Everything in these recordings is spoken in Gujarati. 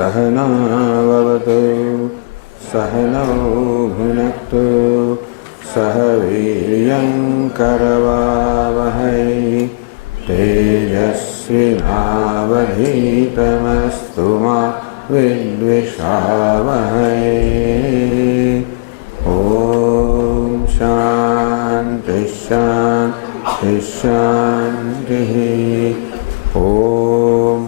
सहनाववतु सहनौ भुनक्तु सह वीर्यङ्करवावहै तेजस्विनावधीतमस्तु मा विद्विषावहै। ॐ शान्ति शान्ति शान्तिः। ॐ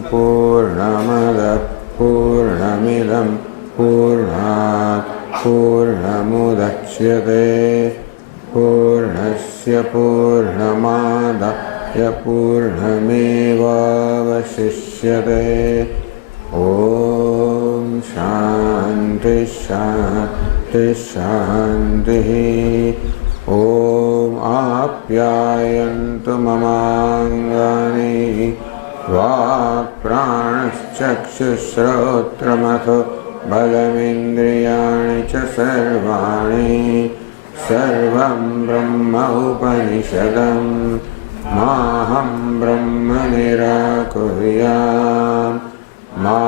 पूर्णमदः पूर्णमिदं पूर्णात् पूर्णमुदच्यते पूर्णस्य पूर्णमादाय पूर्णमेवावशिष्यते। ॐ शान्ति शान्ति शान्तिः। ॐ आप्यायन्तु ममाङ्गानि वाक्प्राणश्चक्षुश्रोत्रमथो बलमिन्द्रियाणि च सर्वाणि सर्वं ब्रह्म उपनिषदं माहं ब्रह्म निराकुर्याम् मा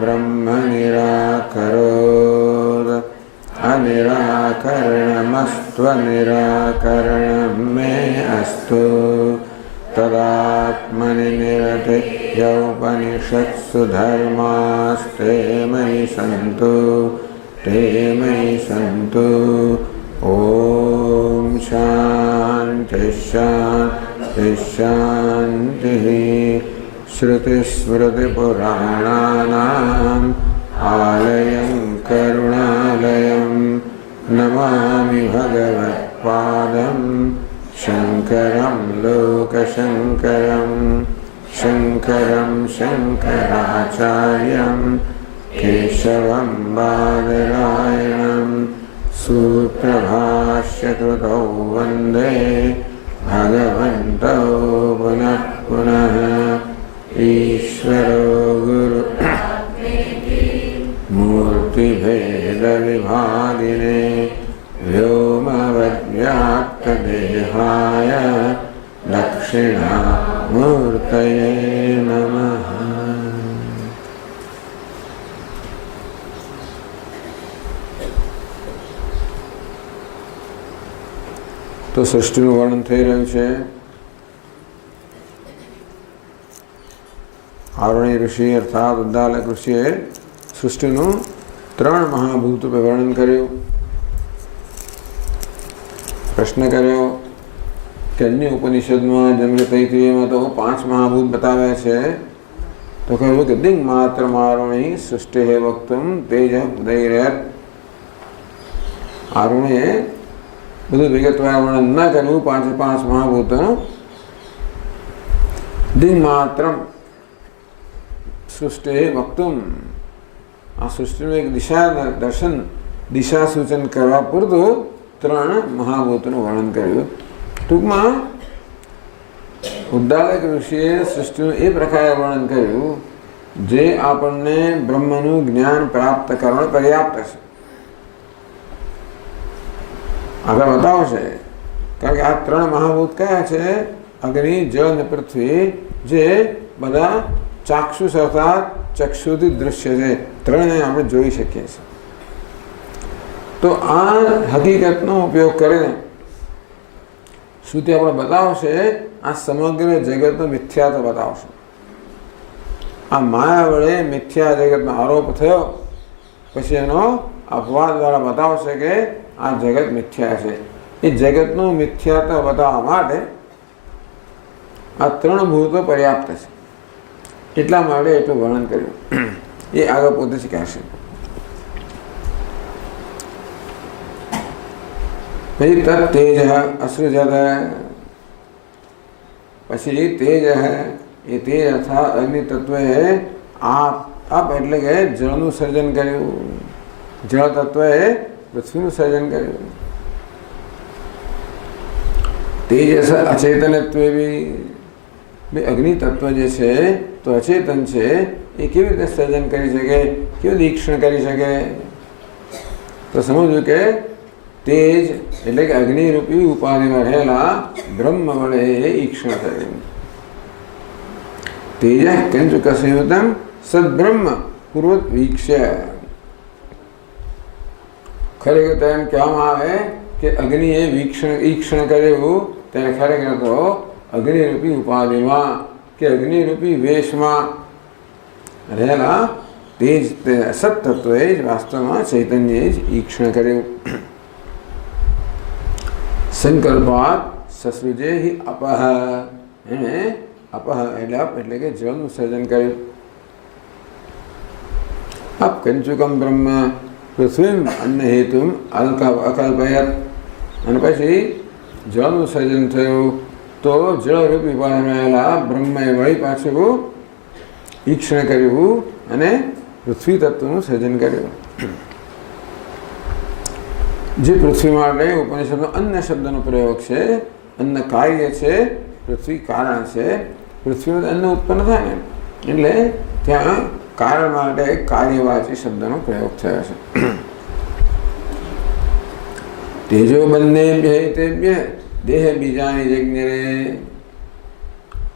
ब्रह्म निराकरोत् अनिराकरणमस्त्वनिराकरणं मे अस्तु तदात्मनि निरतेय उपनिषत्सु धर्मास्ते मयि सन्तु ते मयि सन्तु। ॐ शान्ति शान्ति शान्तिः। श्रुतिस्मृतिपुराणानाम् आलयं करुणालयं नमामि भगवत्पादं शङ्करं लोकशङ्करं शङ्करं शङ्कराचार्यं केशवं बादरायणं सूत्रभाष्यकृतौ वन्दे भगवन्तौ पुनः पुनः। ईश्वरो गुरु मूर्तिभेदविभागिने व्योमवद्व्याप्तदेहाय दक्षिणामूर्तये नमः। तो सृष्टिનું વર્ણન થઈ રહ્યું છે। આરણ્ય ઋષિ અર્થાત ઉદ્દાલક ઋષિએ સૃષ્ટિનું 3 મહાભૂત રૂપે વર્ણન કર્યું। પ્રશ્ન કર્યો કે અન્ય ઉપનિષદમાં જન્મ તૈત્રીયમાં તો 5 મહાભૂત બતાવ્યા છે, તો કહ્યું કે દિંગ માત્ર આરુણી સૃષ્ટિ હે વક્તુમ તેજ ઉદયરેત। આરુણે બધું વિગતવાર વર્ણન ન કર્યું 5 મહાભૂતોનું। દિંગ માત્ર સૃષ્ટિ વક્તુમ, આ સૃષ્ટિનું એક દિશા દર્શન દિશા સૂચન કરવા પૂરતું 3 મહાભૂતોનું વર્ણન કર્યું। ટૂંકમાં ઉદ્દાલક ઋષિએ સૃષ્ટિનું એ પ્રકારે વર્ણન કર્યું જે આપણને બ્રહ્મનું જ્ઞાન પ્રાપ્ત કરવા પર્યાપ્ત છે। આગળ બતાવશે કારણ કે આ 3 મહાભૂત કયા છે? અગ્નિ, જળ અને પૃથ્વી, જે બધા ચાક્ષુષ અર્થાત ચક્ષુથી દૃશ્ય છે, 3ને આપણે જોઈ શકીએ છીએ। તો આ હકીકતનો ઉપયોગ કરીને શ્રુતિ આપણે બતાવશે આ સમગ્ર જગતનો મિથ્યાત્વ બતાવશે। આ માયા વડે મિથ્યા જગતનો આરોપ થયો, પછી એનો અપવાદ દ્વારા બતાવશે કે આ જગત મિથ્યા છે। એ જગતનું મિથ્યાત્વ બતાવવા માટે આ 3 ભૂતો પર્યાપ્ત છે, એટલા માટે એટલું વર્ણન કર્યું। એ આગળ પોતે શીખાશે। પછી તત્ તેજ અસૃજત, પછી તેજ એ તેજ અર્થાત અગ્નિ તત્વે આપ એટલે કે જળનું સર્જન કર્યું, જળ તત્વે પૃથ્વીનું સર્જન કર્યું। તેજસ અચેતનત્વે બી અગ્નિ તત્વ જે છે તો અચેતન છે, એ કેવી રીતે સર્જન કરી શકે, કેવી દીક્ષણ કરી શકે? તો સમજવું કે તેજ એટલે કે અગ્નિરૂપી ઉપાધિમાં રહેલા બ્રહ્મ વડે ઈક્ષણ થયું। તેજ કંચુકસ્યુતમ સદ્બ્રહ્મ પૂર્વક વીક્ષ્ય. ખરેખર તો એમ કહેવામાં આવે કે અગ્નિએ ઈક્ષણ કર્યું ત્યારે ખરેખર તો અગ્નિરૂપી ઉપાધિમાં કે અગ્નિરૂપી વેશમાં રહેલા તે જ તે અસત તત્વએ જ વાસ્તવમાં ચૈતન્યએ જ ઈક્ષણ કર્યું. સંકલ્પાત સસૃજે હિ અપહ, એણે અપહ એટલે કે જળનું સર્જન કર્યું. અપ કંચુકમ બ્રહ્મ પૃથ્વીમ અન્ન હેતુમ અકલ્પયત, અને પછી જળનું સર્જન થયું તો જળરૂપી રહેલા બ્રહ્મએ વળી પાછું ઈક્ષણ કર્યું અને પૃથ્વી તત્વનું સર્જન કર્યું. જે પૃથ્વી માટે ઉપનિષદનો અન્ન શબ્દનો પ્રયોગ છે. અન્ન કાર્ય છે, પૃથ્વી કારણ છે. પૃથ્વીમાં અન્ન ઉત્પન્ન થાય ને એટલે ત્યાં કારણ માટે કાર્યવાચી શબ્દનો પ્રયોગ થયો છે. તેજો બંને તેભ્ય દેહ બીજાની જગ્ઞરે,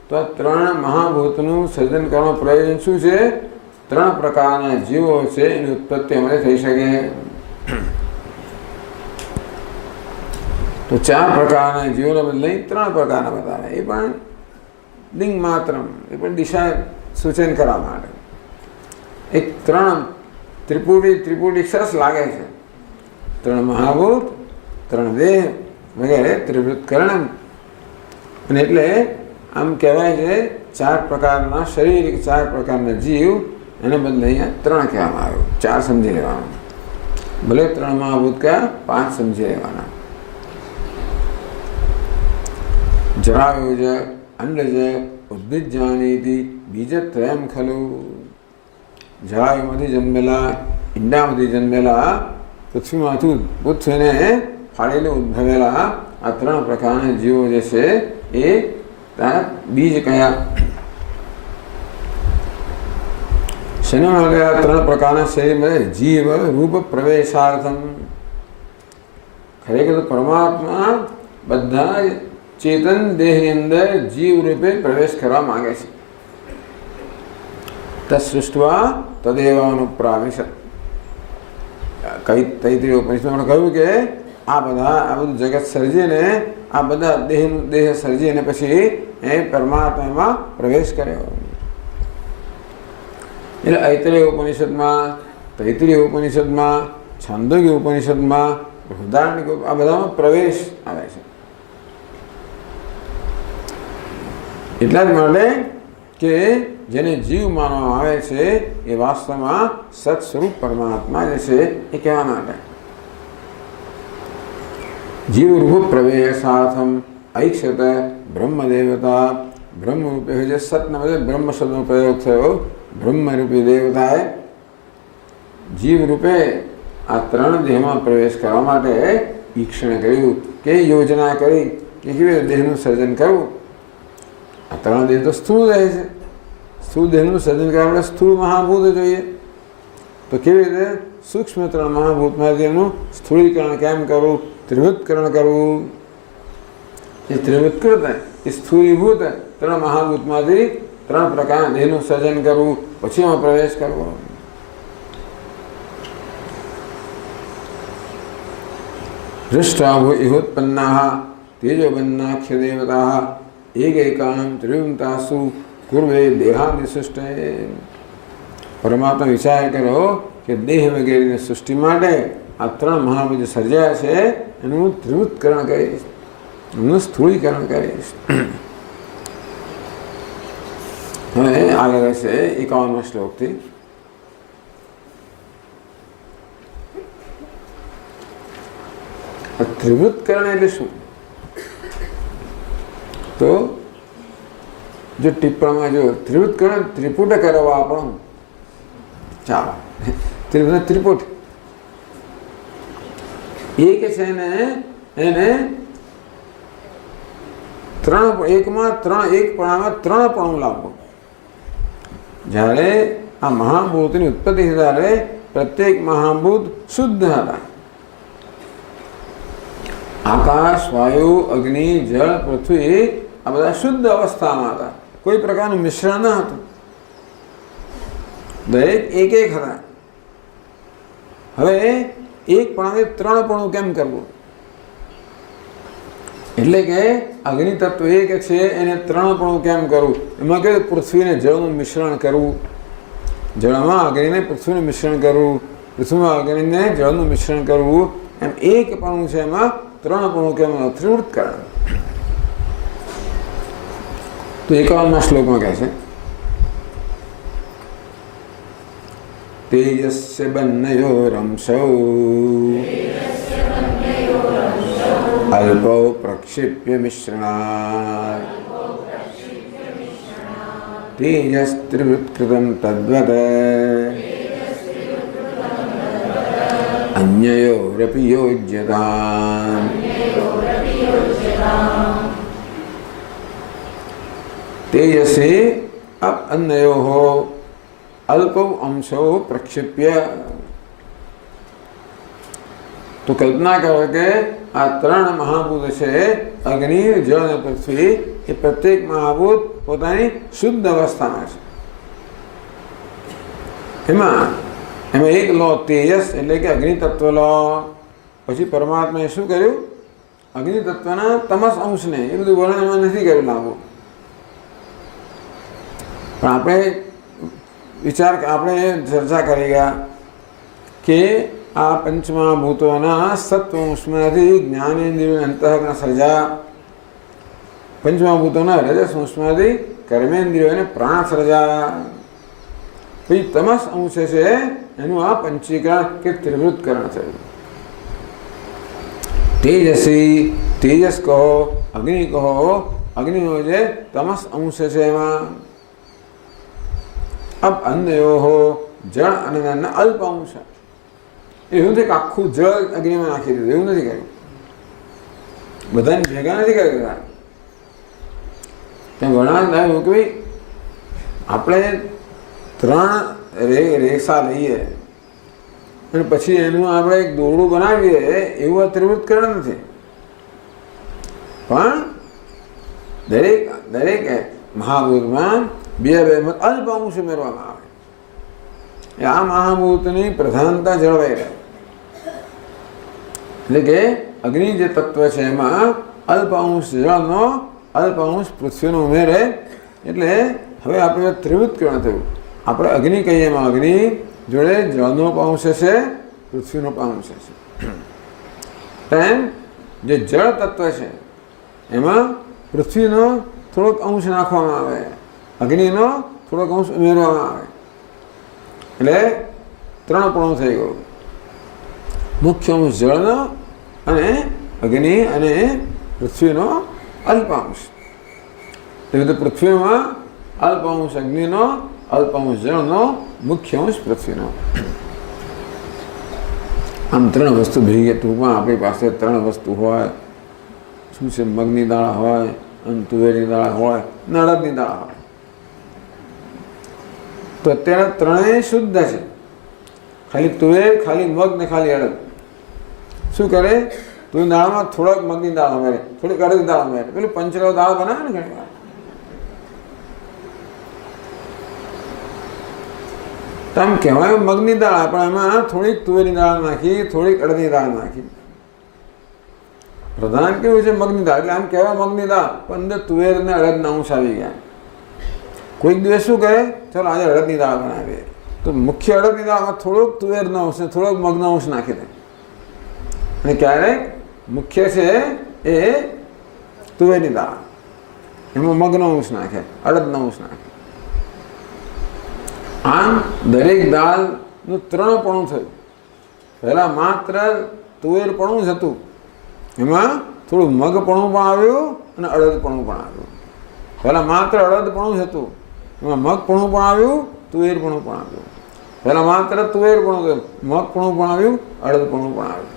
તો ત્રણ મહાભૂતનું સર્જન કરવાનું પ્રયોજન શું છે? ત્રણ પ્રકારના જીવો છે એની ઉત્પત્તિ અમારે થઈ શકે. તો ચાર પ્રકારના જીવોને બદલે ત્રણ પ્રકારના બતાવે. એ પણ લિંગ માત્ર, એ પણ દિશા સૂચન કરવા માટે. એક ત્રણ ત્રિપુટી સરસ લાગે છે. ત્રણ મહાભૂત, ત્રણ દેહ વગેરે, ત્રિવૃત્કરણ. અને એટલે આમ કહેવાય છે ચાર પ્રકારના શરીર, ચાર પ્રકારના જીવ, એને બદલે અહીંયા ત્રણ કહેવામાં આવ્યું. ચાર સમજી લેવાનું, ભલે ત્રણ મહાભૂત કયા, પાંચ સમજી લેવાના. જરાયુજ અંડજ ઉદ્ભિજાનીતિ બીજત્રયમ ખલુ. જરાયુમાંથી જન્મેલા, ઈંડામાંથી જન્મેલા, પૃથ્વીમાંથી પૃથ્વીને ફાળીને ઉદ્ભવેલા આ ત્રણ પ્રકારના જીવો જે છે એ બીજ કયા? શેના માટે આ ત્રણ પ્રકારના શરીરમાં જીવ રૂપ પ્રવેશાર્થમ. ખરેખર તો પરમાત્મા બધા ચેતન દેહની અંદર જીવ રૂપે પ્રવેશ કરવા માંગે છે. તત્સૃષ્ટવા તદેવાનુપ્રાવિશત. તૈત્રીય ઉપનિષદમાં કહ્યું કે આ બધું જગત સર્જીને, આ બધા દેહ સર્જીને પછી એ પરમાત્મામાં પ્રવેશ કર્યો. એટલે ઐતરેય ઉપનિષદમાં, છાંદોગ્ય ઉપનિષદમાં, બૃહદારણ્યક, આ બધામાં પ્રવેશ આવે છે. એટલા જ માટે કે જેને જીવ માનવામાં આવે છે એ વાસ્તવમાં સત સ્વરૂપ પરમાત્મા જે છે એ કહેવા માટે. જીવરૂપ પ્રવેશાર્થમ ઐક્ષત બ્રહ્મદેવતા. બ્રહ્મરૂપે જે સતના બધે બ્રહ્મ શબ્દનો પ્રયોગ થયો. બ્રહ્મરૂપી દેવતાએ જીવરૂપે આ ત્રણ દેહમાં પ્રવેશ કરવા માટે ઈક્ષણ કર્યું, કે યોજના કરી કે કેવી રીતે દેહનું સર્જન કરવું. આ ત્રણ દેહ તો સ્થૂળ રહે છે. સ્થૂળ દેહનું સર્જન કરવા માટે સ્થૂળ મહાભૂત જોઈએ. તો કેવી રીતે સૂક્ષ્મ ત્રણ મહાભૂતમાંથી એનું સ્થૂળીકરણ કેમ કરવું, ત્રિવૃત્કરણ કરવું. એ ત્રિવૃત્કૃત એ સ્થૂળીભૂત ત્રણ મહાભૂતમાંથી ત્રણ પ્રકારના દેહનું સર્જન કરવું, પછી એમાં પ્રવેશ કરવો. દૃષ્ટાભૂ ઇહોત્પન્ના તેજોબન્નાખ્ય દેવતા એકૈકામ ત્રિવંતાસુ કુર્વે દેહાદિસૃષ્ટે. પરમાત્મા વિચાર કરો કે દેહ વગેરેની સૃષ્ટિ માટે આ ત્રણ મહાભૂત સર્જાયા છે એનું ત્રિવૃત્કરણ કરીશ, એનું સ્થૂળીકરણ કરીશ. હવે આગળ હશે 51મા શ્લોકથી. ત્રિવૃત્કરણ એટલે શું? તો જો ટિપ્પણીમાં જો ત્રિવૃત્કરણ ત્રિપુટ કરવા આપણું ચાલો ત્રિપુટ એ કે છે ને એને એકમાં ત્રણ લાવવું. જ્યારે આ મહાભૂતની ઉત્પત્તિ ત્યારે પ્રત્યેક મહાભૂત શુદ્ધ હતા. આકાશ, વાયુ, અગ્નિ, જળ, પૃથ્વી આ બધા શુદ્ધ અવસ્થામાં હતા. કોઈ પ્રકારનું મિશ્રણ ન હતું. દરેક એક એક હતા. હવે એક પણ ત્રણ પણ કેમ કરવું? એટલે કે અગ્નિ તત્વ એક છે એને ત્રણ પણ કેમ કરવું? એમાં કે પૃથ્વીને જળનું મિશ્રણ કરવું, જળમાં અગ્નિને પૃથ્વીનું મિશ્રણ કરવું, પૃથ્વીમાં અગ્નિને જળનું મિશ્રણ કરવું, એમ એક પણ છે એમાં ત્રણ પણ કેમ ત્રિવૃત્ત કારણ. તો 51મા શ્લોકમાં કહે છે તેજસ્ય બંનયોરંશૌ અલ્પૌ પ્રક્ષિપ્ય મિશ્રણાत् તેજસ્ત્રિવૃત્કૃતં તદ્વદ અન્યયોરપી યોજ્યતામ. તેજસે અન્યયોઃ અલ્પૌ અંશો પ્રક્ષિપ્ય. તો કલ્પના કરો કે આ ત્રણ મહાભૂત છે અગ્નિ, જળ અને પૃથ્વી, એ પ્રત્યેક મહાભૂત પોતાની શુદ્ધ અવસ્થામાં છે. એમાં એક લો તેજસ એટલે કે અગ્નિ તત્વ લો. પછી પરમાત્માએ શું કર્યું? અગ્નિ તત્વના તમસ અંશને એ બધું વર્ણન એમાં નથી કર્યું લાગુ. પણ આપણે ચર્ચા કરી ગયા કે આ પંચમહાભૂતોના સત્વંશમાંથી જ્ઞાનેન્દ્રિયો અંતઃકરણ સર્જા, પંચમહાભૂતોના રજસ્વંશમાંથી કર્મેન્દ્રિયોને પ્રાણ સર્જા. પછી તમસ અંશ છે એનું આ પંચીકરણ કે ત્રિવૃત્તકરણ થયું. તેજસી તેજસ કહો, અગ્નિ કહો, અગ્નિનો જે તમસ અંશ છે એમાં અબ અન્યયોઃ જળ અને અલ્પ અંશ. એવું નથી કે આખું જળ અગ્નિમાં નાખી દીધું, એવું નથી કર્યું. બધાને ભેગા નથી કરી દીધા. ત્યાં વર્ણન આવ્યું કે ભાઈ આપણે ત્રણ રેસા લઈએ અને પછી એનું આપણે એક દોરડું બનાવીએ, એવું આ ત્રિવૃત્તકરણ નથી. પણ દરેક મહાભૂતમાં બે અલ્પ અંશ ઉમેરવામાં આવે. આ મહાભૂતની પ્રધાનતા જળવાઈ રહે. એટલે કે અગ્નિ જે તત્વ છે એમાં અલ્પ અંશ જળનો, અલ્પ અંશ પૃથ્વીનો ઉમેરે. એટલે હવે આપણે ત્રિવૃત્તકરણ થયું. આપણે અગ્નિ કહીએ એમાં અગ્નિ જોડે જળનો અંશ છે, પૃથ્વીનો અંશ છે. તેમ જે જળ તત્વ છે એમાં પૃથ્વીનો થોડોક અંશ નાખવામાં આવે, અગ્નિનો થોડોક અંશ ઉમેરવામાં આવે. એટલે ત્રણ પણ થઈ ગયું. મુખ્ય અંશ જળનો અને અગ્નિ અને પૃથ્વીનો અલ્પાંશ. એવી રીતે પૃથ્વીમાં અલ્પાંશ અગ્નિનો, અલ્પાંશ જળનો, મુખ્ય અંશ પૃથ્વીનો. આમ ત્રણ વસ્તુ ભેગી ટૂંકમાં આપણી પાસે ત્રણ વસ્તુ હોય. શું છે? મગની દાળ હોય, અને તુવેરની દાળ હોય, અને અડદની દાળ હોય. તો અત્યારે ત્રણેય શુદ્ધ છે. ખાલી તુવેર, ખાલી મગ ને ખાલી અડદ શું કરે? તું દાળમાં થોડોક મગની દાળ ઉમેરે, થોડીક અડદની દાળ ઉમેરે. પેલું પંચરવ દાળ બનાવે ને ઘણી વાર. તો આમ કહેવાય મગની દાળ, પણ એમાં થોડીક તુવેરની દાળ નાખી, થોડીક અડદની દાળ નાખી. પ્રધાન કેવું છે? મગની દાળ. એટલે આમ કહેવાય મગની દાળ, પણ અંદર તુવેર ને અડદના અંશ આવી ગયા. કોઈક દિવસ શું કરે? ચાલો આજે અડદની દાળ બનાવીએ, તો મુખ્ય અડદની દાળમાં થોડોક તુવેરનો અંશ ને થોડોક મગનો અંશ નાખી દે. અને ક્યારેક મુખ્ય છે એ તુવેરની દાળ, એમાં મગનો અંશ નાખે, અડદનો અંશ નાખે. આમ દરેક દાળનું ત્રણપણું થયું. પહેલાં માત્ર તુવેરપણું જ હતું, એમાં થોડું મગપણું પણ આવ્યું અને અડદપણું પણ આવ્યું. પહેલાં માત્ર અડદપણું જ હતું, એમાં મગપણું પણ આવ્યું, તુવેરપણું પણ આવ્યું. પહેલાં માત્ર તુવેરપણું હતું, મગપણું પણ આવ્યું, અડદપણું પણ આવ્યું.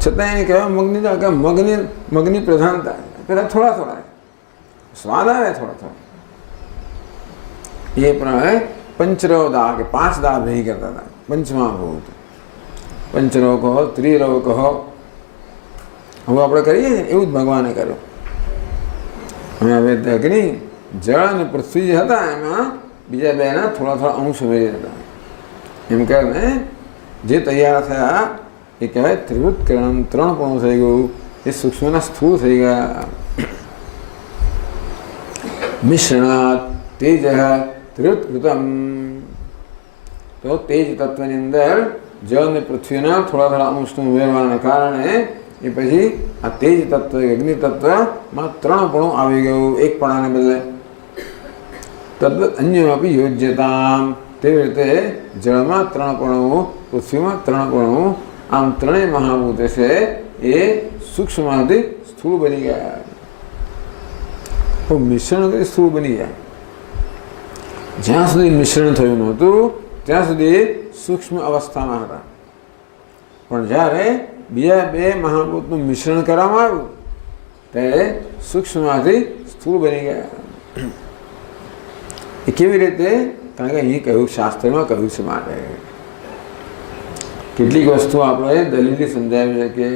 છતાં એને કહેવાય મગની દાળ, કે મગની પ્રધાનતા. પહેલાં થોડા થોડા સ્વાદ આવે, થોડા થોડા. એ પ્રમાણે પંચરવ દાળ કે પાંચ દાળ ભેગી કરતા હતા. પંચમહાભૂત, પંચરવ કહો, ત્રિરવ કહો. હવે આપણે કરીએ એવું જ ભગવાને કર્યું. હવે અગ્નિ, જળ અને પૃથ્વી જે હતા એમાં બીજા બેના થોડા થોડા અંશ ઉમેરી હતા. એમ કરીને જે તૈયાર થયા એ કહેવાય ત્રિવૃત્કરણ, ત્રણપણું થઈ ગયું. એ સૂક્ષ્મના સ્થૂળ થઈ ગયા. મિશ્રણાત તેજ ત્રિવૃત્કૃતમ. તો તેજ તત્વની અંદર જળ અને પૃથ્વીના થોડા થોડા અંશને ઉમેરવાના કારણે એ પછી આ તેજ તત્વ અગ્નિ તત્વમાં ત્રણપણું આવી ગયું, એકપણાને બદલે. તદ્વત અન્યમાપી યોજ્યતામ. તેવી રીતે જળમાં ત્રણપણું, પૃથ્વીમાં ત્રણપણું, આમ ત્રણેય મહાભૂત છે એ સૂક્ષ્મમાંથી સ્થૂળ બની ગયા. તો મિશ્રણ કરી સ્થૂળ બની ગયા. જ્યાં સુધી મિશ્રણ થયું નહોતું ત્યાં સુધી સૂક્ષ્મ અવસ્થામાં હતા. પણ જ્યારે બીજા બે મહાભૂતનું મિશ્રણ કરવામાં આવ્યું ત્યારે સૂક્ષ્મમાંથી સ્થૂળ બની ગયા. એ કેવી રીતે? કારણ કે અહીં કહ્યું, શાસ્ત્રમાં કહ્યું છે માટે. કેટલીક વસ્તુ આપણે દલીલથી સમજાવી શકીએ,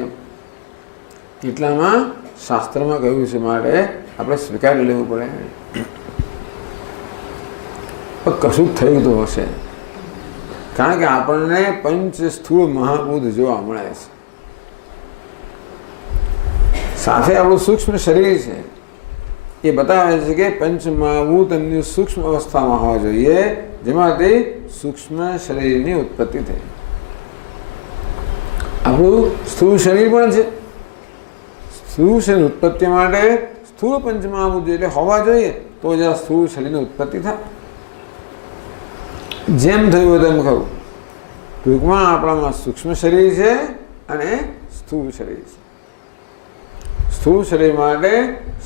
કેટલામાં શાસ્ત્રમાં કહ્યું છે માટે આપણે સ્વીકારી લેવું પડે. પણ કશું જ થયું તો હશે, કારણ કે આપણને પંચ સ્થૂળ મહાભૂત જોવા મળે છે. સાથે આપણું સૂક્ષ્મ શરીર છે એ બતાવે છે કે પંચ મહાભૂત એમની સૂક્ષ્મ અવસ્થામાં હોવા જોઈએ, જેમાંથી સૂક્ષ્મ શરીરની ઉત્પત્તિ થઈ. આપણું સ્થૂળ શરીર પણ છે. સ્થૂળ શરીર ઉત્પત્તિ માટે સ્થૂળ પંચ મહાભૂત એટલે હોવા જોઈએ, તો જ આ સ્થૂળ શરીરની ઉત્પત્તિ થાય. જેમ થયું તેમ કહું, ટૂંકમાં આપણામાં સૂક્ષ્મ શરીર છે અને સ્થૂળ શરીર છે. સ્થૂળ શરીર માટે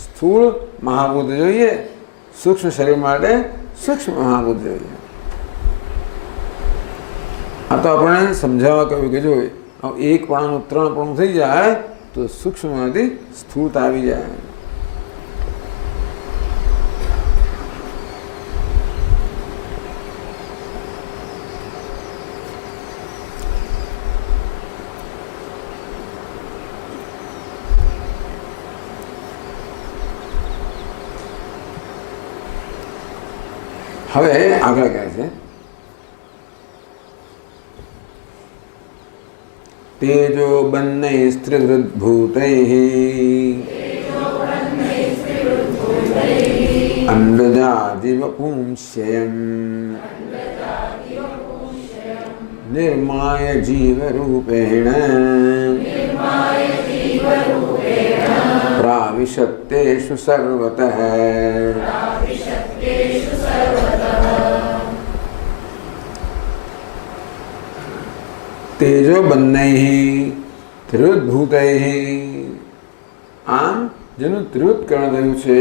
સ્થૂળ મહાભૂત જોઈએ, સૂક્ષ્મ શરીર માટે સૂક્ષ્મ મહાભૂત જોઈએ. આ તો આપણે સમજાવવા કહ્યું કે જો એકપણાનું ત્રણપણું થઈ જાય તો સૂક્ષ્મમાંથી સ્થૂળતા આવી જાય. હવે આગળ કહે છે તેજો બંને સ્ત્રીવૃદ્ભૂતૈઃ અંડજાદિવ પુંસ્યયં નિર્માય જીવરૂપેણ પ્રાવિશત્તેષુ સર્વતઃ. તેજો બંનેઃ ત્રિવૃદ્ભૂતૈઃ. આમ જેનું ત્રિવૃત્કરણ થયું છે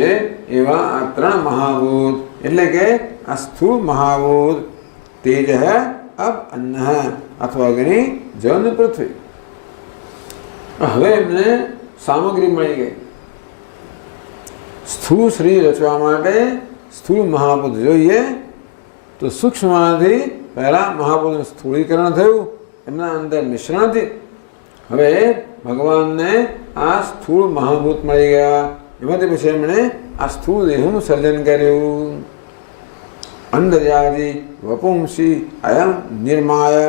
એવા આ ત્રણ મહાભૂત એટલે કે આ સ્થૂળ મહાભૂત તેજ અપ અન્ન અથવા અગ્નિ, જળ અને પૃથ્વી. હવે એમને સામગ્રી મળી ગઈ. સ્થૂળ શરીર રચવા માટે સ્થૂળ મહાભૂત જોઈએ, તો સૂક્ષ્મમાંથી પહેલા મહાભૂતનું સ્થૂળીકરણ થયું, એમના અંદર મિશ્રણથી હવે ભગવાનને આ સ્થૂળ મહાભૂત મળી ગયા. એમાંથી પછી એમણે આ સ્થૂળ દેહનું સર્જન કર્યું. અંડજાદિ વપુંસી અયમ નિર્માય.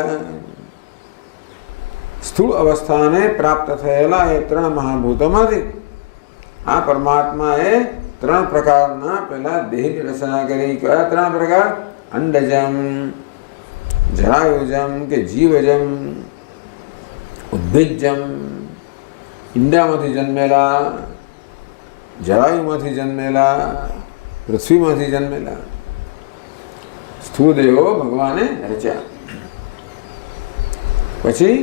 સ્થૂળ અવસ્થાને પ્રાપ્ત થયેલા એ ત્રણ મહાભૂતોમાંથી આ પરમાત્માએ ત્રણ પ્રકારના પહેલા દેહની રચના કરી. કયા ત્રણ પ્રકાર? અંડજમ, જરાયુજમ કે જીવજમ, ઉદ્ભિજમ. ઈંડામાંથી જન્મેલા, જરાયુમાંથી જન્મેલા, પૃથ્વીમાંથી જન્મેલા સ્થૂળ દેહો ભગવાને રચ્યા. પછી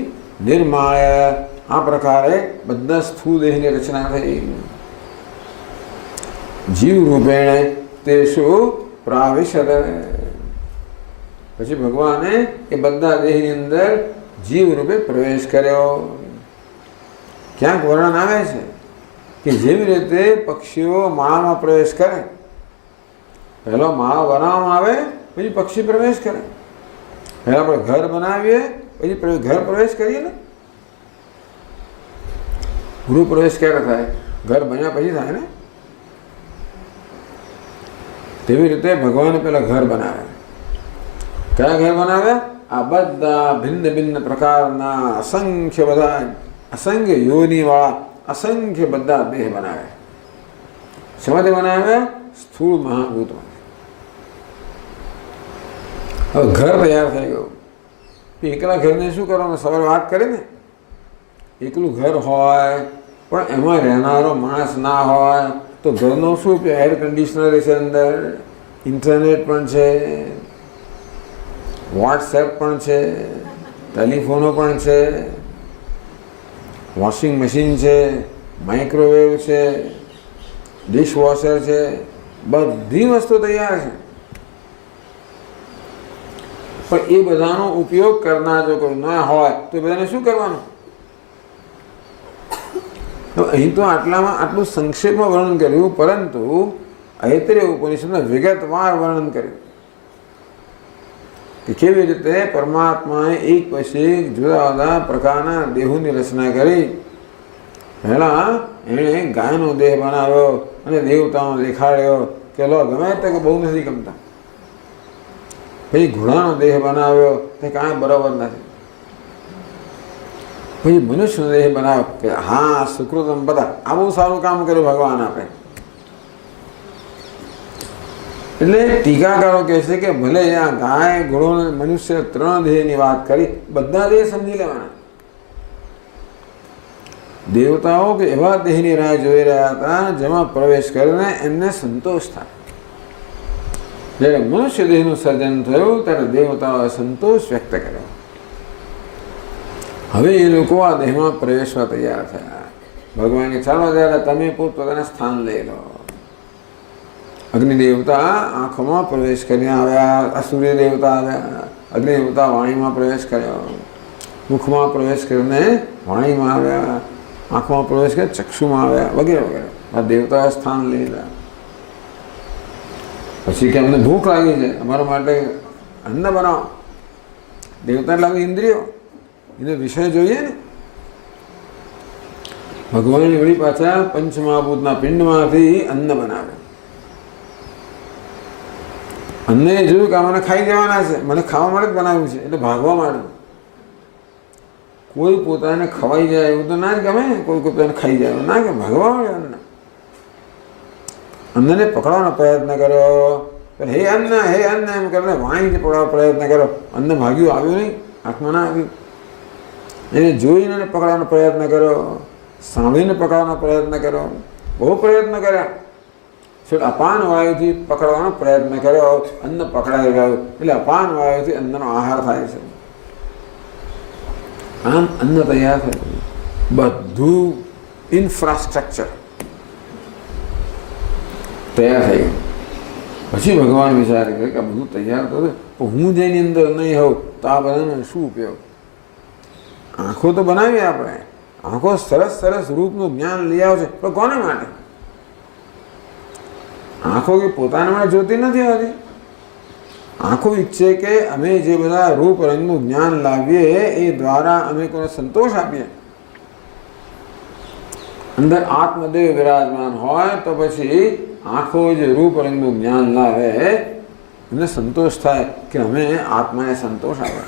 નિર્માય, આ પ્રકારે બધા સ્થૂળ દેહની રચના થઈ. જીવ રૂપેણ તેષુ પ્રાવિશત. પછી ભગવાને એ બધા દેહની અંદર જીવ રૂપે પ્રવેશ કર્યો. ક્યાંક વર્ણન આવે છે કે જેવી રીતે પક્ષીઓ માળામાં પ્રવેશ કરે, પહેલો માળો બનાવવામાં આવે પછી પક્ષી પ્રવેશ કરે. પહેલાં આપણે ઘર બનાવીએ પછી ઘર પ્રવેશ કરીએ ને. ગૃહ પ્રવેશ ક્યારે થાય? ઘર બન્યા પછી થાય ને. તેવી રીતે ભગવાને પેલા ઘર બનાવ્યા. કયા ઘર બનાવ્યા? આ બધા ભિન્ન ભિન્ન પ્રકારના અસંખ્ય બધા અસંખ્ય યોનિવાળા અસંખ્ય બધા દેહ બનાવ્યા. શેમાંથી બનાવ્યા? સ્થૂળ મહાભૂતમાં. હવે ઘર તૈયાર થઈ ગયું. એકલા ઘરને શું કરવાનું? સવારે વાત કરી ને, એકલું ઘર હોય પણ એમાં રહેનારો માણસ ના હોય તો ઘરનો શું ઉપયોગ? એર કન્ડિશનર છે, અંદર ઇન્ટરનેટ પણ છે, વોટ્સએપ પણ છે, ટેલિફોનો પણ છે, વોશિંગ મશીન છે, માઇક્રોવેવ છે, ડિશવોશર છે, બધી વસ્તુ તૈયાર છે. પણ એ બધાનો ઉપયોગ કરનાર જો કોઈ ન હોય તો બધાને શું કરવાનું? અહીં તો આટલામાં આટલું સંક્ષેપમાં વર્ણન કર્યું, પરંતુ ઐત્રેય ઉપનિષદમાં વિગતવાર વર્ણન કર્યું કે કેવી રીતે પરમાત્માએ એક પછી એક જુદા જુદા પ્રકારના દેહોની રચના કરી. પહેલા એણે ગાયનો દેહ બનાવ્યો અને દેવતાનો દેખાડ્યો કે લો ગમે તે કે બહુ નથી ગમતા. પછી ઘોડાનો દેહ બનાવ્યો તે કાંઈ બરાબર નથી. પછી મનુષ્યનો દેહ બનાવ્યો કે હા સુકૃતમ બધા આ બહુ સારું કામ કર્યું ભગવાન આપણે. એટલે ટીકાકારો કહે છે કે ભલે આ ગાય ઘોડો મનુષ્ય 3 દેહની વાત કરી, બધા દેહ સમજી લેવાના. દેવતાઓ કે એવા દેહની રાહ જોઈ રહ્યા હતા જેમાં પ્રવેશ કરીને એમને સંતોષ થાય. જ્યારે મનુષ્ય દેહનું સર્જન થયું ત્યારે દેવતાઓએ સંતોષ વ્યક્ત કર્યો. હવે એ લોકો આ દેહમાં પ્રવેશવા તૈયાર થયા. ભગવાને ચાલો ત્યારે તમે પોતપોતાના સ્થાન લઈ લો. અગ્નિ દેવતા આંખોમાં પ્રવેશ કરીને આવ્યા, સૂર્ય દેવતા આવ્યા, અગ્નિ દેવતા વાણીમાં પ્રવેશ કર્યો, મુખમાં પ્રવેશ કરીને વાણીમાં આવ્યા, આંખમાં પ્રવેશ કરીને ચક્ષુમાં આવ્યા, વગેરે વગેરે. આ દેવતાએ સ્થાન લઈ લીધા. પછી કે અમને ભૂખ લાગી છે, અમારા માટે અન્ન બનાવો. દેવતા લાગે ઇન્દ્રિયો, એને વિષય જોઈએ ને. ભગવાને વળી પાછા પંચમહાભૂતના પિંડમાંથી અન્ન બનાવે. અન્ને જોયું કે મને ખાઈ જવાના છે, મને ખાવા માટે જ બનાવ્યું છે, એટલે ભાગવા માંડ્યું. કોઈ પોતાને ખવાઈ જાય એવું તો ના જ ગમે. કોઈ પોતાને ખાઈ જાય ના કે ભાગવા માંડ્યો. અન્નને પકડવાનો પ્રયત્ન કર્યો. હે અન્ન એમ કરીને વાણીથી પકડવાનો પ્રયત્ન કર્યો. અન્ન ભાગ્યું, આવ્યું નહીં, હાથમાં ના આવ્યું. એને જોઈને પકડવાનો પ્રયત્ન કર્યો, સાંભળીને પકડવાનો પ્રયત્ન કર્યો, બહુ પ્રયત્ન કર્યા. અપાન વાયુથી પકડવાનો પ્રયત્ન કર્યો, અન્ન પકડાઈ ગયું. એટલે અપાન વાયુથી અન્નનો આહાર થાય છે. આમ અન્ન તૈયાર થયું. બધું ઇન્ફ્રાસ્ટ્રક્ચર તૈયાર થઈ ગયું. પછી ભગવાન વિચાર કરે કે બધું તૈયાર થયું પણ હું જેની અંદર નહીં હોઉં તો આ બધાનો શું ઉપયોગ? આંખો તો બનાવીએ આપણે, આંખો સરસ સરસ રૂપનું જ્ઞાન લઈ આવશે, પણ કોને માટે? આંખો કે પોતાના માટે જોતી નથી હોતી. આંખો ઈચ્છે કે અમે જે બધા રૂપ રંગનું જ્ઞાન લાવીએ એ દ્વારા અમે કોઈને સંતોષ આપીએ. અંદર આત્મદેવ વિરાજમાન હોય તો પછી આંખો જે રૂપ રંગનું જ્ઞાન લાવે એમને સંતોષ થાય કે અમે આત્માને સંતોષ આવે.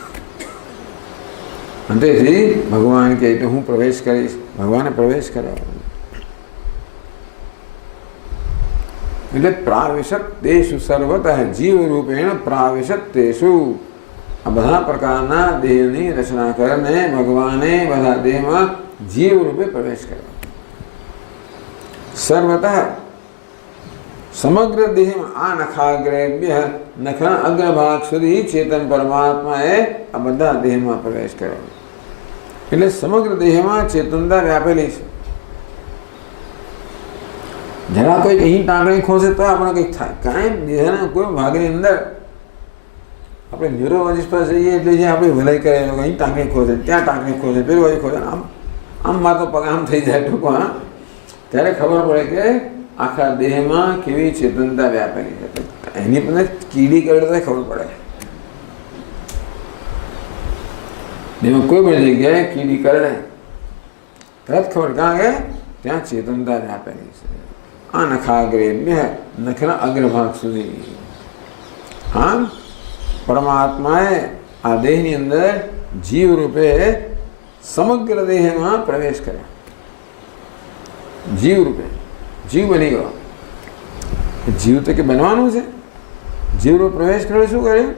અને તેથી ભગવાન કહે તો હું પ્રવેશ કરીશ. ભગવાને પ્રવેશ કર્યો. એટલે પ્રાવિશત તેષુ સર્વતઃ જીવ રૂપેણ પ્રાવિશત તેષુ. આ બધા પ્રકારના દેહની રચના કરીને ભગવાને બધા દેહમાં જીવ રૂપે પ્રવેશ કર્યો. સર્વતઃ સમગ્ર દેહમાં આ નખાગ્રેભ્ય નખના અગ્રભાગ સુધી ચેતન પરમાત્માએ આ બધા દેહમાં પ્રવેશ કર્યો. એટલે સમગ્ર દેહમાં ચેતનતા વ્યાપેલી છે. જરા કોઈ અહીં ટાંકણી ખોસે તો આપણે કંઈક થાય. કાંઈ દેહના કોઈ ભાગની અંદર આપણે ન્યુરોલોજીસ્ટ પાસે જઈએ એટલે જે આપણે ભલાઈ કરે અહીં ટાંકણી ખોસે, ત્યાં ટાંકણી ખોસે, પેલું બાજુ ખોસે, આમ માથો પગ આમ થઈ જાય ટૂંકમાં. ત્યારે ખબર પડે કે આખા દેહમાં કેવી ચેતનતા વ્યાપેલી છે. એની પણ કીડી કરડે તો ખબર પડે. દેહમાં કોઈ પણ જગ્યાએ કીડી કરડે તરત ખબર, કારણ કે ત્યાં ચેતનતા વ્યાપેલી છે. આ નખાગ્રેભ્ય નખના અગ્રભાગ સુધી. આમ પરમાત્માએ આ દેહની અંદર જીવ રૂપે સમગ્ર દેહમાં પ્રવેશ કર્યો. જીવ રૂપે જીવ બની ગયો. જીવ તો કે બનવાનું છે. જીવ રૂપે પ્રવેશ કર્યો. શું કર્યું?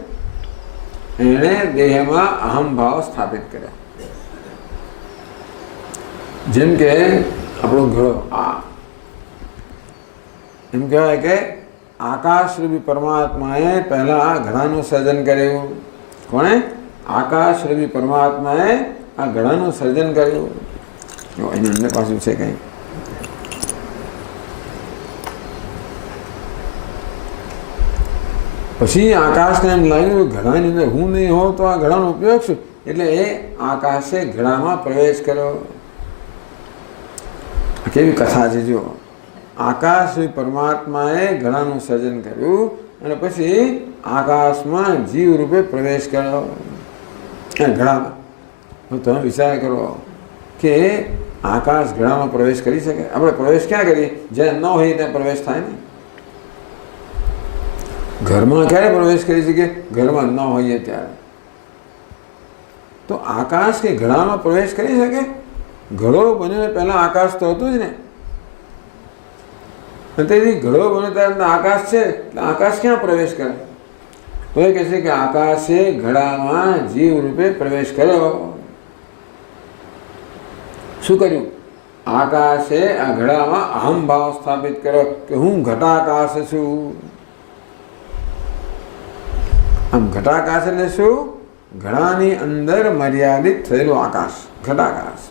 એણે દેહમાં અહમ ભાવ સ્થાપિત કર્યા. જેમ કે આપણો ઘડો આ એમ કહેવાય કે આકાશરૂપી પરમાત્માએ પહેલા ઘડાનું સર્જન કર્યું. કોણે? આકાશરૂપી પરમાત્માએ આ ઘડાનું સર્જન કર્યું. એની અંદર પાછું છે કંઈ પછી આકાશને એમ લાગ્યું ઘડાની અંદર હું નહીં હોઉં તો આ ઘડાનો ઉપયોગ શું? એટલે એ આકાશે ઘડામાં પ્રવેશ કર્યો. કેવી કથા છે જો. આકાશ પરમાત્માએ ઘડાનું સર્જન કર્યું અને પછી આકાશમાં જીવ રૂપે પ્રવેશ કર્યો ઘડામાં. તમે વિચાર કરો કે આકાશ ઘડામાં પ્રવેશ કરી શકે? આપણે પ્રવેશ ક્યાં કરીએ? જ્યાં ન હોય ત્યાં પ્રવેશ થાય ને. ઘરમાં ક્યારે પ્રવેશ કરી શકીએ? ઘરમાં ન હોઈએ ત્યારે. તો આકાશ કે ઘડામાં પ્રવેશ કરી શકે? ઘડો બન્યો પહેલા આકાશ તો હતું જ ને. તેથી ઘડો બન્યો ત્યારે આકાશ છે એટલે આકાશ ક્યાં પ્રવેશ કરે? તો એ કહે છે કે આકાશે ઘડામાં જીવ રૂપે પ્રવેશ કર્યો. શું કર્યું? આકાશે આ ઘડામાં અહમ ભાવ સ્થાપિત કર્યો કે હું ઘટાકાશ છું. આમ ઘટાકાશ એટલે શું? ઘડાની અંદર મર્યાદિત થયેલું આકાશ ઘટાકાશ.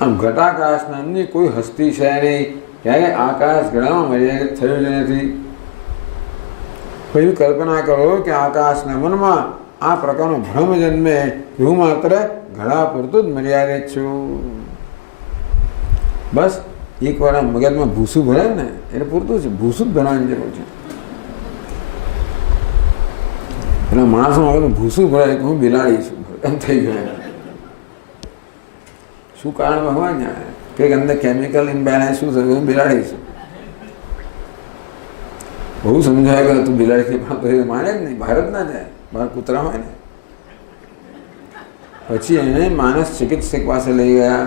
આમ ઘટાકાશ નામની કોઈ હસ્તી છે નહીં. ત્યારે આકાશ ઘડામાં મર્યાદિત થયું જ નથી. પછી કલ્પના કરો કે આકાશના મનમાં આ પ્રકારનો ભ્રમ જન્મે કે હું માત્ર ઘડા પૂરતું જ મર્યાદિત છું. બસ એકવાર આ મગજમાં ભૂસું ભરાય ને એટલે પૂરતું છે. ભૂસું જ ભરવાની જરૂર છે. એટલે માણસો મગજમાં ભૂસું ભરાય કે હું બિલાડી છું એમ થઈ ગયું. શું કારણ ભગવાન જાણે? કંઈક અંદર કેમિકલ ઇમ્બેલેન્સ શું થયું? હું બિલાડી છું. બહુ સમજાય કે તું બિલાડી થી પણ તો માને જ નહીં. બહાર જ ના જાય. બહાર કૂતરા હોય ને. પછી એને માનસ ચિકિત્સક પાસે લઈ ગયા.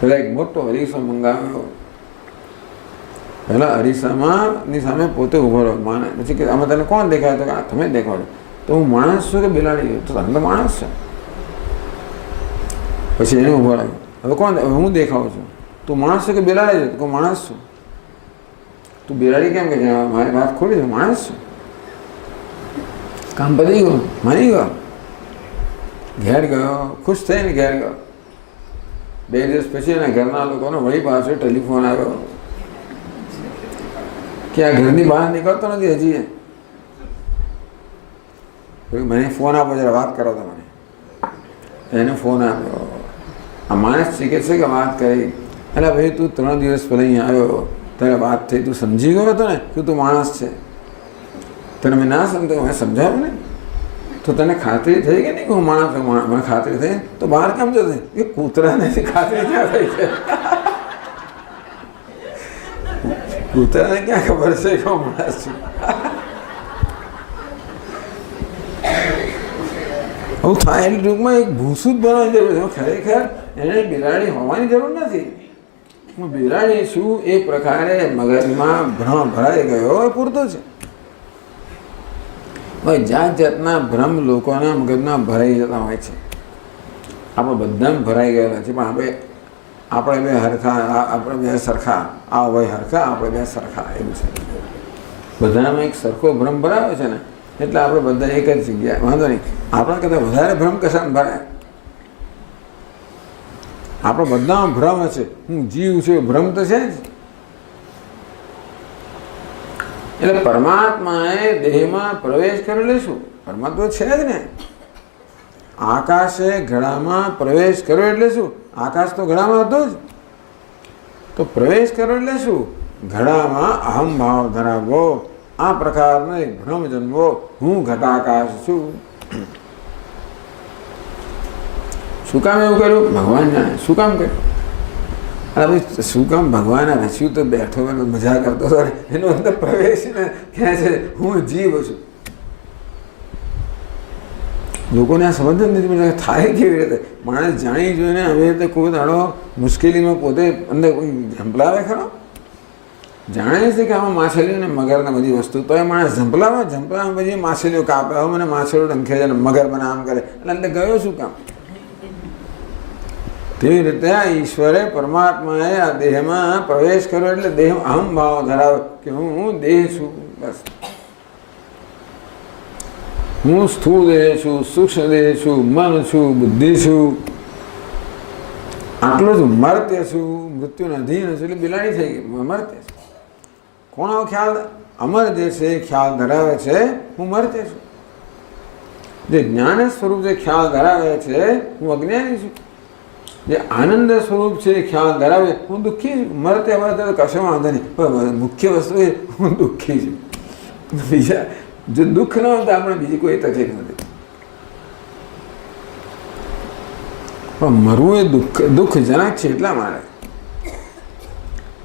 પેલા એક મોટો અરીસો મંગાવ્યો. પહેલા અરીસામાં ની સામે પોતે ઉભો રહ્યો માને. પછી કે આમાં તને કોણ દેખાય? તો તમે દેખાડો. તો હું માણસ છું કે બિલાડી? તો તમે તો માણસ છે. પછી એને ઉભો રહ્યો. હવે કોણ? હું દેખાઉં છું. તું માણસ છું કે બિલાડી છે? તો માણસ છું. તું બિલાડી કેમ કે મારી વાત ખોલી છે? માણસ છું. કામ પતી ગયું. માની ગયો. ઘેર ગયો. ખુશ થઈને ઘેર ગયો. 2 દિવસ પછી એના ઘરના લોકોનો વળી પાછો ટેલિફોન આવ્યો કે આ ઘરની બહાર નીકળતો નથી હજી. મને ફોન આપો જરા વાત કરો તમે. એને ફોન આપ્યો. આ માણસ ચિકિત્સકે વાત કરી. એટલે ભાઈ તું 3 દિવસ પહેલાં અહીંયા આવ્યો ત્યારે વાત થઈ. તું સમજી ગયો હતો ને કે તું માણસ છે? તને મેં ના સમજો. મેં સમજાવ્યું ને તો તને ખાતરી થઈ ગઈ નહીં કે હું માણસ છું? મને ખાતરી થઈ તો બહાર કેમ જશે? એ કૂતરાને ખાતરી ક્યાં થઈ છે? કૂતરાને ક્યાં ખબર છે કે હું માણસ છું? હું થાય એટલે ટૂંકમાં એક ભૂસું જ બનવાની જરૂર છે. ખરેખર એને બિલાડી હોવાની જરૂર નથી. હું બિલાડી છું એ પ્રકારે મગજમાં ભ્રમ ભરાઈ ગયો એ પૂરતો છે. ભાઈ જાત જાતના ભ્રમ લોકોના મગજમાં ભરાઈ જતા હોય છે. આપણે બધામાં ભરાઈ ગયેલા છે. પણ આપણે બે હરખા, આપણે બે સરખા. આ હોય હરખા, આપણે બે સરખા. એવું છે. બધામાં એક સરખો ભ્રમ ભરાયો છે ને એટલે આપણે બધા એક જ જગ્યાએ. વાંધો નહીં. આપણા કરતાં વધારે ભ્રમ કશામાં ભરાય? આપણો બધામાં ભ્રમ છે. હું જીવ છું ભ્રમ તો છે જ. એટલે પરમાત્માએ દેહમાં પ્રવેશ કરેલો શું? પરમાત્મા છે જ ને. આકાશે ઘડામાં પ્રવેશ કર્યો એટલે શું? આકાશ તો ઘડામાં હતો જ. તો પ્રવેશ કર્યો એટલે શું? ઘડામાં અહમ ભાવ ધરાવવો. આ પ્રકારનો એક ભ્રમ જન્મવો. હું ઘટાકાશ છું. શું કામ એવું કર્યું? ભગવાન જાણે. શું કામ કર્યું? હવે શું કામ ભગવાન રચ્યું તો બેઠો મજા કરતો હતો એનો અંદર પ્રવેશ ને ક્યાં છે હું જીવ છું. લોકોને આ સમજ જ નથી થાય કેવી રીતે માણસ જાણી જોઈને આવી રીતે કોઈ દાડો મુશ્કેલીમાં પોતે અંદર કોઈ ઝંપલાવે ખરો. જાણે છે કે આમાં માછલીઓ ને મગર ને બધી વસ્તુ તો એ માણસ ઝંપલામાં પછી માછલીઓ કાપે. હવે મને માછલીઓ ડંખે છે ને મગર મને આમ કરે એટલે અંદર ગયો શું કામ. તેવી રીતે આ ઈશ્વરે પરમાત્માએ આ દેહમાં પ્રવેશ કર્યો એટલે દેહ અહમ ભાવ ધરાવે કે હું દેહ છું. બસ હું સ્થૂળ દેહ છું, સૂક્ષ્મ દેહ છું, મન છું, બુદ્ધિ છું, આટલું જ મર્ત્ય છું, મૃત્યુને અધીન છું. એટલે બિલાડી થઈ ગઈ મર્ત્ય છે. કોણ આવો ખ્યાલ અમર જે છે એ ખ્યાલ ધરાવે છે હું મર્ત્ય છું. જે જ્ઞાન સ્વરૂપ જે ખ્યાલ ધરાવે છે હું અજ્ઞાની છું. જે આનંદ સ્વરૂપ છે એ ખ્યાલ ધરાવે હું દુઃખી છું. મર્ત્ય મર્ત્ય તો કશો વાંધો નહીં પણ મુખ્ય વસ્તુ એ હું દુઃખી છું. બીજા જો દુઃખ ન હોય તો આપણે બીજી કોઈ તકલીફ નથી. પણ મરવું એ દુઃખજનક છે. એટલા માટે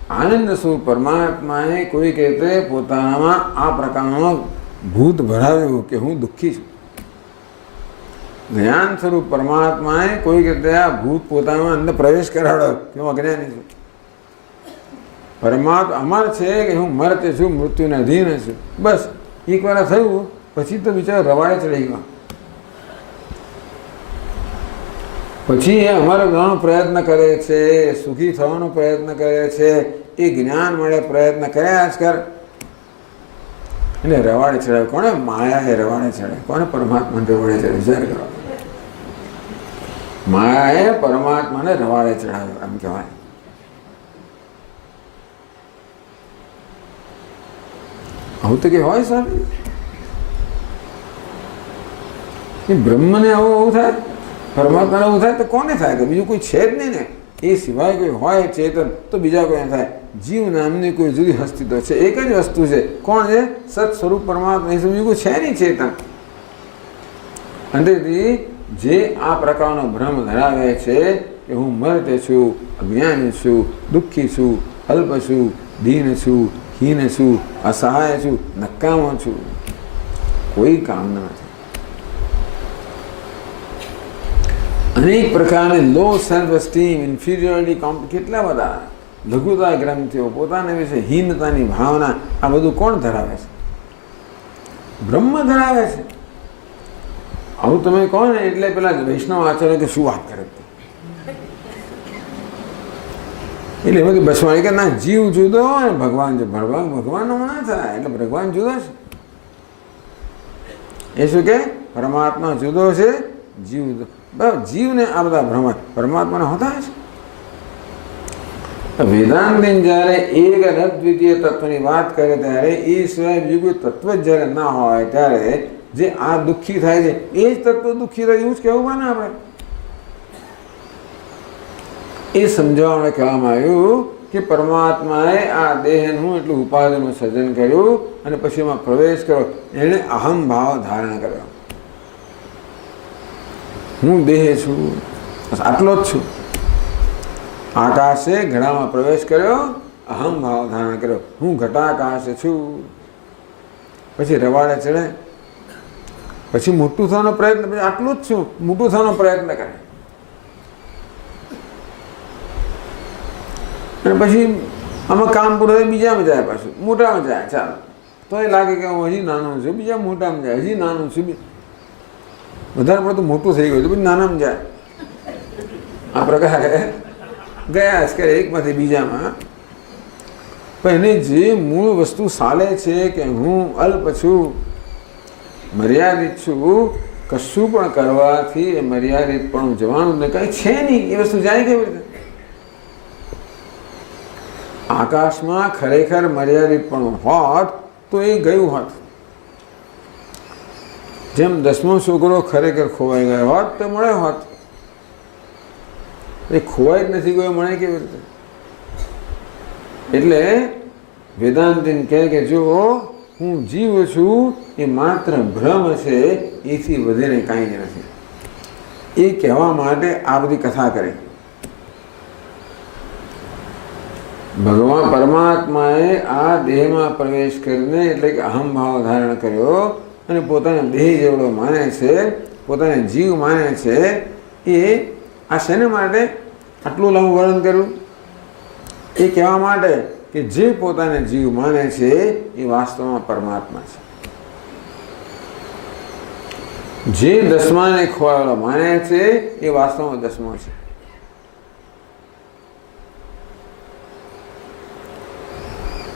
આનંદ સ્વરૂપ પરમાત્માએ કોઈ કહેતે પોતાનામાં આ પ્રકારનો ભૂત ભરાવ્યું કે હું દુઃખી છું. જ્ઞાન સ્વરૂપ પરમાત્માએ કોઈ કહેતે આ ભૂત પોતાનામાં અંદર પ્રવેશ કરાવ્યો કે હું અજ્ઞાની છું. પરમાત્મા અમર છે કે હું મર્ત્ય છું, મૃત્યુને અધીન છું. બસ એક વાર થયું પછી તો બિચારો રવાડે ચડી ગયો. પછી એ અમારો ઘણો પ્રયત્ન કરે છે, સુખી થવાનો પ્રયત્ન કરે છે, એ જ્ઞાન મળે પ્રયત્ન કર્યા જ કર એટલે રવાડે ચડાવે. કોને? માયાએ રવાડે ચડાવે. કોને? પરમાત્માને રવાડે ચડાવે. વિચાર કરો. માયાએ પરમાત્માને રવાડે ચડાવે એમ કહેવાય. આવું તો કે હોય સાહેબ એ બ્રહ્મને આવું થાય, પરમાત્માને આવું થાય તો કોને થાય? કે બીજું કોઈ છે જ નહીં ને. એ સિવાય કોઈ હોય ચેતન તો બીજા કોઈ થાય. જીવ નામની કોઈ જુદી અસ્તિત્વ છે, એક જ વસ્તુ છે. કોણ છે? સત સ્વરૂપ પરમાત્મા. એ બીજું કોઈ છે નહીં ચેતન. અંતેથી જે આ પ્રકારનો ભ્રમ ધરાવે છે કે હું મર્ત્ય છું, અજ્ઞાની છું, દુઃખી છું, અલ્પ છું, દીન છું, હીન છું, અસહાય છું, નકામો છું, કોઈ કામ નથી. અનેક પ્રકારની લો સેલ્ફ એસ્ટીમ, ઇન્ફિરિયોરિટી, કેટલા બધા લઘુતા ગ્રંથિઓ, પોતાના વિશે હીનતાની ભાવના, આ બધું કોણ ધરાવે છે? બ્રહ્મ ધરાવે છે. આવું તમે કહો ને એટલે પેલા વૈષ્ણવ આચાર્ય કે શું વાત કરે એટલે એમાં બસવાણી કે ના જીવ જુદો હોય ભગવાન જો ભગવાનનો ના થાય એટલે ભગવાન જુદો છે. એ શું કે પરમાત્મા જુદો છે, જીવ જીવને આ બધા ભ્રમ પરમાત્માને હોતા છે. વેદાંતિન જ્યારે એક અદ્વિતીય તત્વની વાત કરે ત્યારે એ સિવાય બીજું કોઈ તત્વ જ જ્યારે ના હોય ત્યારે જે આ દુઃખી થાય છે એ જ તત્વ દુઃખી થાય એવું જ કહેવું બને આપણે. એ સમજાવવામાં કહેવામાં આવ્યું કે પરમાત્માએ આ દેહનું એટલું ઉપાધિનું સર્જન કર્યું અને પછી એમાં પ્રવેશ કર્યો. એણે અહમ ભાવ ધારણ કર્યો. હું દેહ છું, બસ આટલો જ છું. આકાશે ઘડામાં પ્રવેશ કર્યો, અહમ ભાવ ધારણ કર્યો. હું ઘટાકાશ છું. પછી રવાડે ચડે, પછી મોટું થવાનો પ્રયત્ન, પછી આટલું જ છું, મોટું થવાનો પ્રયત્ન કરે. અને પછી આમાં કામ પૂરું થાય બીજામાં જાય, પાછું મોટામાં જાય. ચાલો તો એ લાગે કે હું હજી નાનું છું, બીજા મોટામાં જાય, હજી નાનું છું, વધારે પડતું મોટું થઈ ગયું તો પછી નાનામાં જાય. આ પ્રકારે ગયા જ કરે એકમાંથી બીજામાં. પણ એને જે મૂળ વસ્તુ ચાલે છે કે હું અલ્પ છું, મર્યાદિત છું, કશું પણ કરવાથી એ મર્યાદિત પણ જવાનું ને કંઈ છે નહીં, એ વસ્તુ જાય કેવી રીતે? આકાશમાં ખરેખર મર્યાદિત પણ હોત તો એ ગયું હોત. જેમ 10મો છોકરો ખરેખર ખોવાઈ ગયો હોત તો મળ્યો હોત. એ ખોવાઈ જ નથી ગયો, મળે કેવી રીતે? એટલે વેદાંતિન કહે કે જો હું જીવ છું એ માત્ર ભ્રમ છે, એથી વધીને કાંઈ જ નથી. એ કહેવા માટે આ બધી કથા કરી. ભગવાન પરમાત્માએ આ દેહમાં પ્રવેશ કરીને એટલે કે અહમ ભાવ ધારણ કર્યો અને પોતાને દેહ જેવડો માને છે, પોતાને જીવ માને છે, એ આ શેના માટે આટલું લાંબુ વર્ણન કર્યું? એ કહેવા માટે કે જે પોતાને જીવ માને છે એ વાસ્તવમાં પરમાત્મા છે. જે દસમાને ખોવાયેલો માને છે એ વાસ્તવમાં દસમો છે.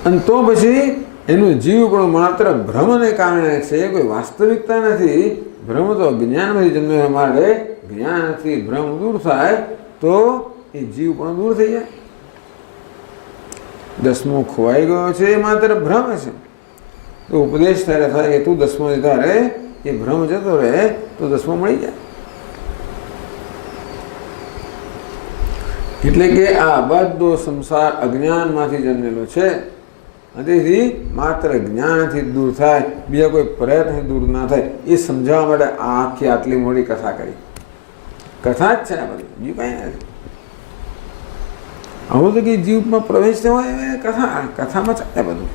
અને તો પછી એનું જીવ પણ માત્ર ભ્રમને કારણે છે, કોઈ વાસ્તવિકતા નથી. ભ્રમ તો જ્ઞાનમાંથી જન્મ માટે જ્ઞાનથી ભ્રમ દૂર થાય તો એ જીવ પણ દૂર થઈ જાય. દસમો ખોવાઈ ગયો છે એ માત્ર ભ્રમ છે. તો ઉપદેશ ત્યારે થાય કે તું દસમો જતા રહે, એ ભ્રમ જતો રહે તો દસમો મળી જાય. એટલે કે આ બધો સંસાર અજ્ઞાનમાંથી જન્મેલો છે. તેથી માત્ર જ્ઞાનથી દૂર થાય, બીજા કોઈ પ્રયત્નથી દૂર ના થાય, એ સમજાવવા માટે આખી આટલી મોટી કથા કરી. કથા જ છે આ બધી, બીજું કાંઈ નથી. આવું તો કે જીવમાં પ્રવેશ થયો હોય એ કથામાં ચાલે બધું.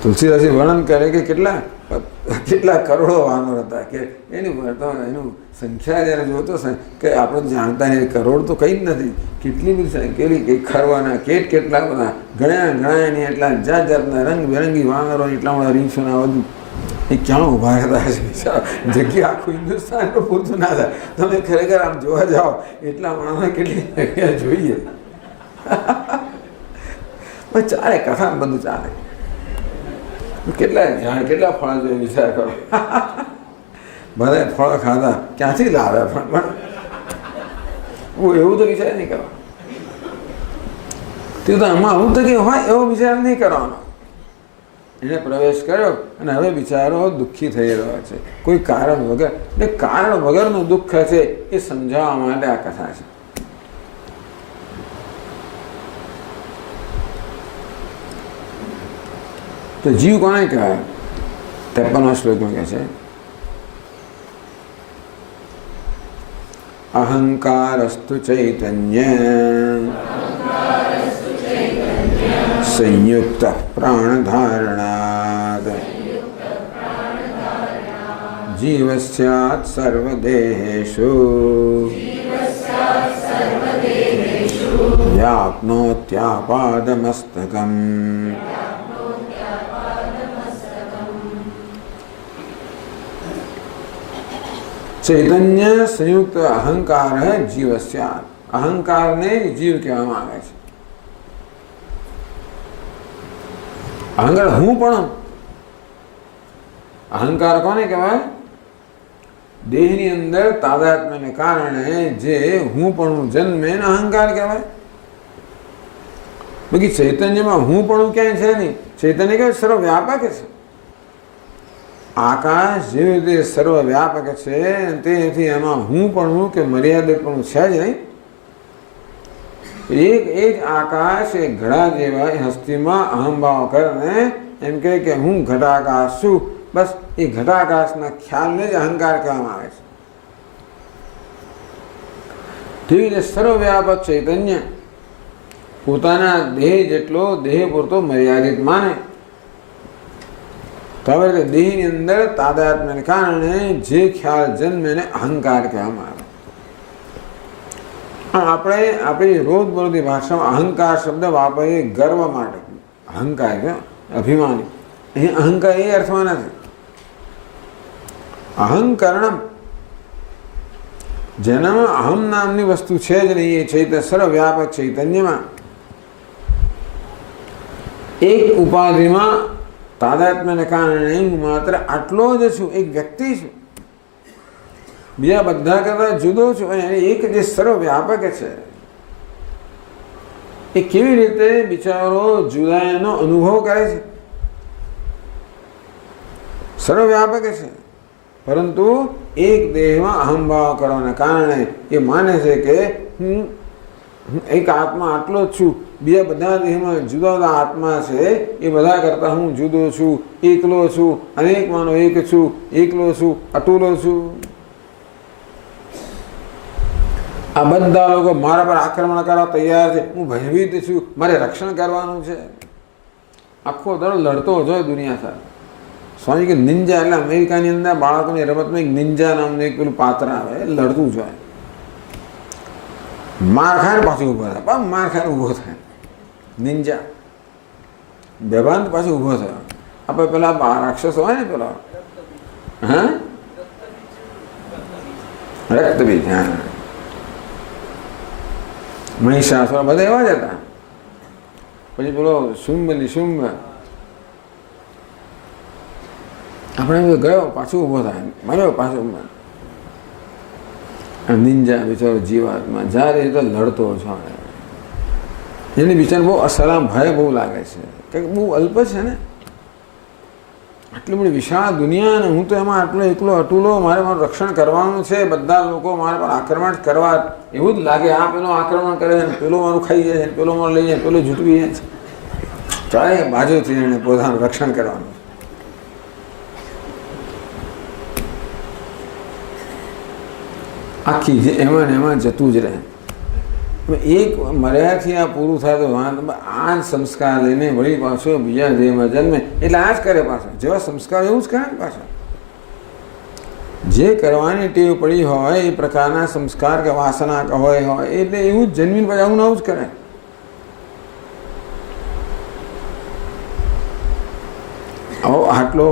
તુલસીદાસજી વર્ણન કરે કે કેટલા કરોડો વાનર હતા, કે એનું સંખ્યા જ્યારે જોતો કે આપણે જાણતા નહીં, કરોડ તો કંઈ જ નથી. કેટલી બધી કેટલી કંઈ ખરવાના કેટલા બધા ગણ્યા નહીં, એટલા જાત જાતના રંગબેરંગી વાનરો, એટલા બધા રીંછોના બધું એ ક્યાં ઊભા રહેતા હશે બિચારા. જગ્યા આખું હિન્દુસ્તાન પણ પૂરતું ના થાય. તમે ખરેખર આમ જોવા જાઓ એટલા માણસને કેટલી જગ્યા જોઈએ. પણ ચાલે, કથા બધું ચાલે. કેટલા ફળ જોઈએ વિચાર કરો. બધા ફળ ખાધા ક્યાંથી લાવે, પણ એવું તો વિચાર નહીં કરો. તે તો આમાં આવું તો કે હોય એવો વિચાર નહીં કરવાનો. એને પ્રવેશ કર્યો અને હવે બિચારો દુઃખી થઈ રહ્યો છે કોઈ કારણ વગર. એટલે કારણ વગરનું દુઃખ છે એ સમજાવવા માટે આ કથા છે. તો જીવ કોને કહેવાય? 53મા શ્લોકમાં કહે છે અહંકારસ્તુ ચૈતન્ય સંયુક્ત પ્રાણધારણાદ જીવસ્યાત સર્વદેહેષુ વ્યાપ્નોત્યાપાદમસ્તકમ. ચૈતન્ય સંયુક્ત અહંકાર જીવસ્યાત. અહંકારને જીવ કહેવામાં આવે છે. અહંકાર હું પણ. અહંકાર કોને કહેવાય? દેહની અંદર તાદાત્મ્યને કારણે જે હું પણ જન્મે એને અહંકાર કહેવાય. બાકી ચૈતન્યમાં હું પણ ક્યાંય છે નહીં. ચૈતન્ય કહેવાય સર્વવ્યાપક છે. આકાશ જેવી રીતે સર્વવ્યાપક છે, તેથી એમાં હું પણ કે મર્યાદિત પણ છે જ નહીં. એક આકાશ એ ઘડા જેવા હસ્તીમાં અહંભાવ કરીને એમ કહે કે હું ઘટાકાશ છું. બસ એ ઘટાકાશના ખ્યાલને જ અહંકાર કહેવામાં આવે છે. તેવી રીતે સર્વવ્યાપક ચૈતન્ય પોતાના દેહ જેટલો દેહ પૂરતો મર્યાદિત માને. તો હવે દેહની અંદર તાદાત્મ્યને કારણે જે ખ્યાલ જન્મે એને અહંકાર કહેવામાં આવે. આપણે આપણી રોજબરોજની ભાષામાં અહંકાર શબ્દ વાપરીએ ગર્વ માટે. અહંકાર છે અભિમાની. અહીં અહંકાર એ અર્થમાં નથી. અહંકરણમ, જેનામાં અહમ નામની વસ્તુ છે જ નહીં, એ ચૈતન્ય સર્વવ્યાપક ચૈતન્યમાં એક ઉપાધિમાં તાદાત્મ્યને કારણે હું માત્ર આટલો જ છું, એક વ્યક્તિ છું, બીજા બધા કરતા જુદો છું. અને એક જે સર્વવ્યાપક છે એ કેવી રીતે બિચારો જુદાઈનો અનુભવ કરે છે? સર્વવ્યાપક છે, પરંતુ એક દેહમાં અહંભાવ કરવાના કારણે એ માને છે કે હું એક આત્મા આટલો જ છું, બીજા બધા દેહમાં જુદા જુદા આત્મા છે, એ બધા કરતાં હું જુદો છું, એકલો છું, અનેકમાંનો એક છું, એકલો છું, અતુલો છું. આ બધા લોકો મારા પર આક્રમણ કરવા તૈયાર છે, હું ભયભીત છું, મારે રક્ષણ કરવાનું છે, આખો દડો લડતો હોય દુનિયા સાથે. સ્વામી કે નિંજા એટલે અમેરિકાની અંદર બાળકોની રમતમાં એક નિંજા નામનું એક પેલું પાત્ર આવે, લડતું જોઈએ, માર ખાય ને પાછું ઊભો થાય, પણ માર ખાય ઊભો થાય, નિંજા બેભાન પાછું ઊભો થયો. આપણે પેલા રાક્ષસો હોય ને પેલા હા રક્તબીજ, હા મહિષાસુર બધા એવા જ હતા. પછી પેલો શુંભ નિશુંભ આપણે ગયો પાછું ઊભો થાય, માર્યો પાછું. નિંજા બિચારો જીવાત્મા જ્યારે તો લડતો છો, એની બિચારને બહુ અસલામ ભય બહુ લાગે છે કે બહુ અલ્પ છે ને, આટલી બધી વિશાળ દુનિયા ને હું તો એમાં આટલો એકલો અટુલો, મારે મારું રક્ષણ કરવાનું છે, બધા લોકો મારા પર આક્રમણ કરવા, એવું જ લાગે આ પેલો આક્રમણ કરે છે, પેલો મારું ખાઈ જાય છે, પેલો મારું લઈ જાય, પેલો જૂટવી જાય છે, ચાલે બાજુથી એને પોતાનું રક્ષણ કરવાનું. આખી જે એમાં ને એમાં જતું જ રહે. એક મર્યાદાથી આ પૂરું થાય તો આ જ સંસ્કાર લઈને વળી પાછો બીજા દેહમાં જન્મે, એટલે આ જ કરે પાછો, જેવા સંસ્કાર એવું જ કરે ને પાછો. જે કરવાની ટેવ પડી હોય એ પ્રકારના સંસ્કાર કે વાસના હોય એટલે એવું જ જન્મીને પછી આવું આવું જ કરે. આટલો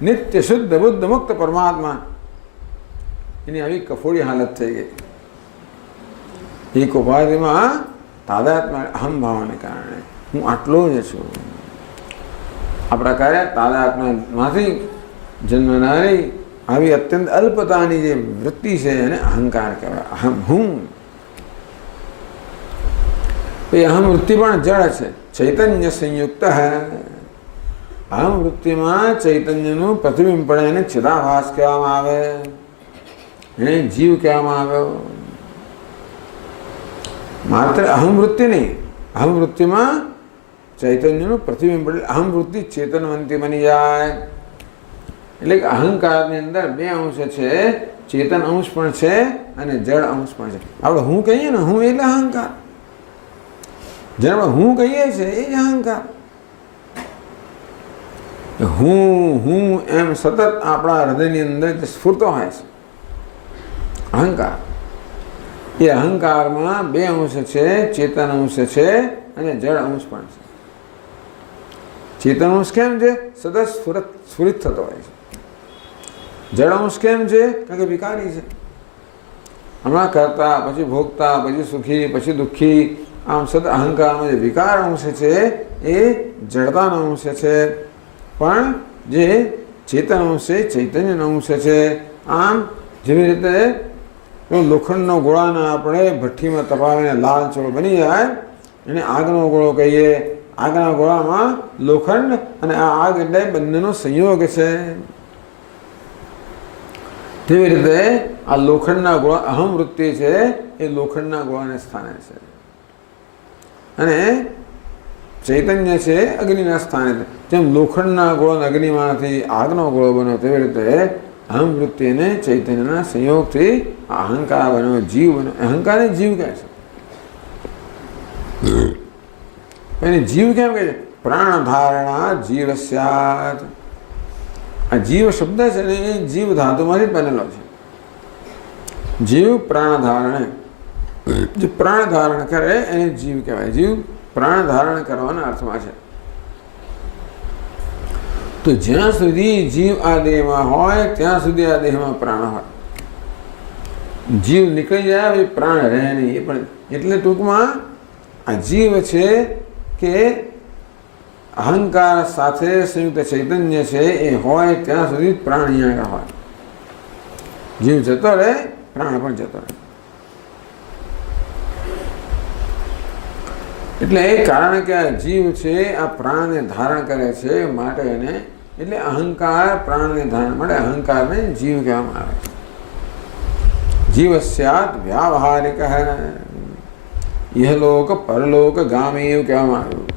નિત્ય શુદ્ધ બુદ્ધ મુક્ત પરમાત્મા, એની આવી કફોડી હાલત થઈ ગઈ. એક ઉપાધિમાં તાદાત્મ્ય અહમ ભાવને કારણે હું આટલો જ છું. આ પ્રકારે તાદાત્મ્યમાંથી જન્મનારી આવી અત્યંત અલ્પતાની જે વૃત્તિ છે એને અહંકાર કહેવાય. અહમ હું. એ અહમ વૃત્તિ પણ જળ છે, ચૈતન્ય સંયુક્ત હૈ. અહમ વૃત્તિમાં ચૈતન્યનું પ્રતિબિંબ પડે એને ચિદાભાસ કહેવામાં આવે, એને જીવ કહેવામાં આવ્યો. માત્ર અહમ વૃત્તિ નહીં, અહમ વૃત્તિમાં ચૈતન્યનું પ્રતિબિંબ પડે, અહમ વૃત્તિ ચેતનવંતી બની જાય. એટલે કે અહંકારની અંદર બે અંશ છે, ચેતન અંશ પણ છે અને જળ અંશ પણ છે. આપણે હું કહીએ ને, હું એટલે અહંકાર, જેને આપણે હું કહીએ છીએ એ જ અહંકાર. હું એમ સતત આપણા હૃદયની અંદર સ્ફૂરતો હોય છે અહંકાર. એ અહંકારમાં બે અંશ છે, ચેતન અંશ છે અને જળ અંશ પણ છે. ચેતન અંશ કેમ છે? સતત સ્ફુરિત થતો હોય છે. જળ અંશ કેમ છે? કારણ કે વિકારી છે, હમણાં કરતા પછી ભોગતા પછી સુખી પછી દુઃખી, આમ સતત અહંકારમાં જે વિકાર અંશ છે એ જડતાનો અંશ છે, પણ જે ચેતન અંશ છે ચૈતન્યનો અંશ છે. આમ જેવી રીતે લોખંડનો ગોળાને આપણે ભઠ્ઠીમાં તપાવીને લાલ ચોળ બની જાય, એને આગનો ગોળો કહીએ. આગના ગોળામાં લોખંડ અને આ આગ એટલે બંનેનો સંયોગ છે. તેવી રીતે આ લોખંડના ગોળા અહમ વૃત્તિ છે એ લોખંડના ગોળાને સ્થાને છે, અને ચૈતન્ય છે અગ્નિના સ્થાને છે. જેમ લોખંડના ગોળા અગ્નિમાંથી આગનો ગોળો બન્યો, તેવી રીતે અહમ વૃત્તિને ચૈતન્યના સંયોગથી અહંકાર બન્યો, જીવ બન્યો. અહંકારને જીવ કહે છે. એને જીવ કેમ કહે છે? પ્રાણ ધારણા જીવ સ્યાત. આ જીવ શબ્દ છે ને એ જીવ ધાતુમાંથી જ બનેલો છે. જીવ પ્રાણ ધારણે, જે પ્રાણ ધારણ કરે એને જીવ કહેવાય. જીવ પ્રાણ ધારણ કરવાના અર્થમાં છે. તો જ્યાં સુધી જીવ આ દેહમાં હોય ત્યાં સુધી આ દેહમાં પ્રાણ હોય. જીવ નીકળી જાય એ પ્રાણ રહે નહીં. એ પણ એટલે ટૂંકમાં આ જીવ છે કે અહંકાર સાથે સંયુક્ત ચૈતન્ય છે એ હોય ત્યાં સુધી પ્રાણ અહીંયા હોય. જીવ જતો રહે, પ્રાણ પણ જતો રહે. એટલે એ કારણ કે આ જીવ છે આ પ્રાણને ધારણ કરે છે માટે એને, એટલે અહંકાર પ્રાણને ધારણ માટે અહંકારને જીવ કહેવામાં આવે છે. જીવ સ્યાત વ્યાવહારિક ઇહલોક પરલોક ગામી એવું કહેવામાં આવ્યું.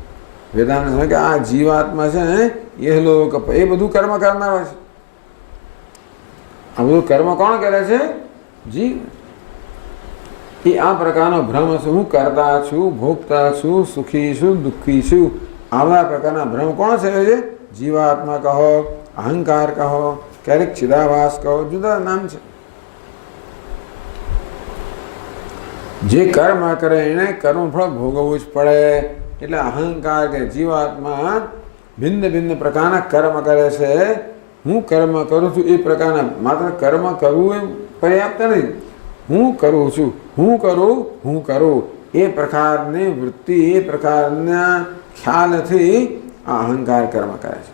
વેદાંત સમય કે આ જીવાત્મા છે ને ઇહલોક એ બધું કર્મ કરનારો છે. આ બધું કર્મ કોણ કરે છે? જીવ. એ આ પ્રકારનો ભ્રમ છે. હું કરતા છું, ભોગતા છું, સુખી છું, દુઃખી છું, આવા પ્રકારના ભ્રમ કોણ છે? જીવાત્મા કહો, અહંકાર કહો, ક્યારેક ચિદાભાસ કહો, જુદા નામ છે. જે કર્મ કરે એને કર્મફળ ભોગવવું જ પડે. એટલે અહંકાર કે જીવાત્મા ભિન્ન ભિન્ન પ્રકારના કર્મ કરે છે. હું કર્મ કરું છું એ પ્રકારના, માત્ર કર્મ કરવું એ પર્યાપ્ત નથી. હું કરું છું, હું કરું એ પ્રકારની વૃત્તિ, એ પ્રકારના ખ્યાલથી આ અહંકાર કર્મ કરે છે.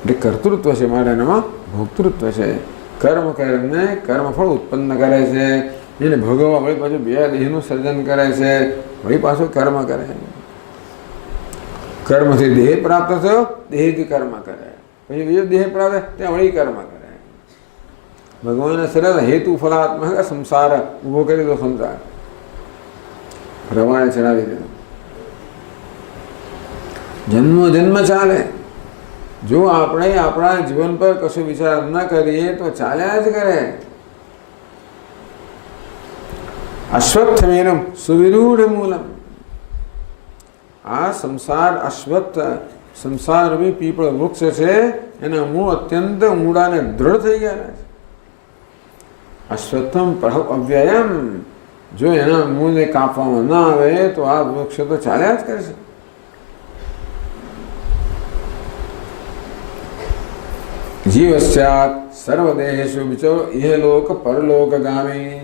એટલે કર્તૃત્વ છે, માટે એનામાં ભોક્તૃત્વ છે. કર્મ કરીને કર્મફળ ઉત્પન્ન કરે છે, એને ભોગવવા વળી પાછું બે દેહનું સર્જન કરે છે, વળી પાછું કર્મ કરે. કર્મથી દેહ પ્રાપ્ત થયો, દેહથી કર્મ કરે, પછી બીજો દેહ પ્રાપ્ત ત્યાં વળી કર્મ કરે. ભગવાને સરસ હેતુ ફલાત્મક સંસાર ઊભો કરી દો. સંસાર રવાને ચડાવી દીધો. જન્મો જન્મ ચાલે. જો આપણે આપણા જીવન પર કશું વિચાર ન કરીએ તો ચાલ્યા જ કરે. અશ્વત્થમેનમ સુવિરૂઢ મૂલમ. આ સંસાર અશ્વત્થ, સંસારરૂપી પીપળ વૃક્ષ છે. એના મૂળ અત્યંત ઊંડા ને દ્રઢ થઈ ગયા છે. અશ્વત્થમ પ્રહ અવ્યયમ. જો એના મૂળને કાપવામાં ના આવે તો આ વૃક્ષ તો ચાલ્યા જ કરશે. જીવસ્યાત સર્વદેહેષુ વિચરો ઇહલોક પરલોકગામી.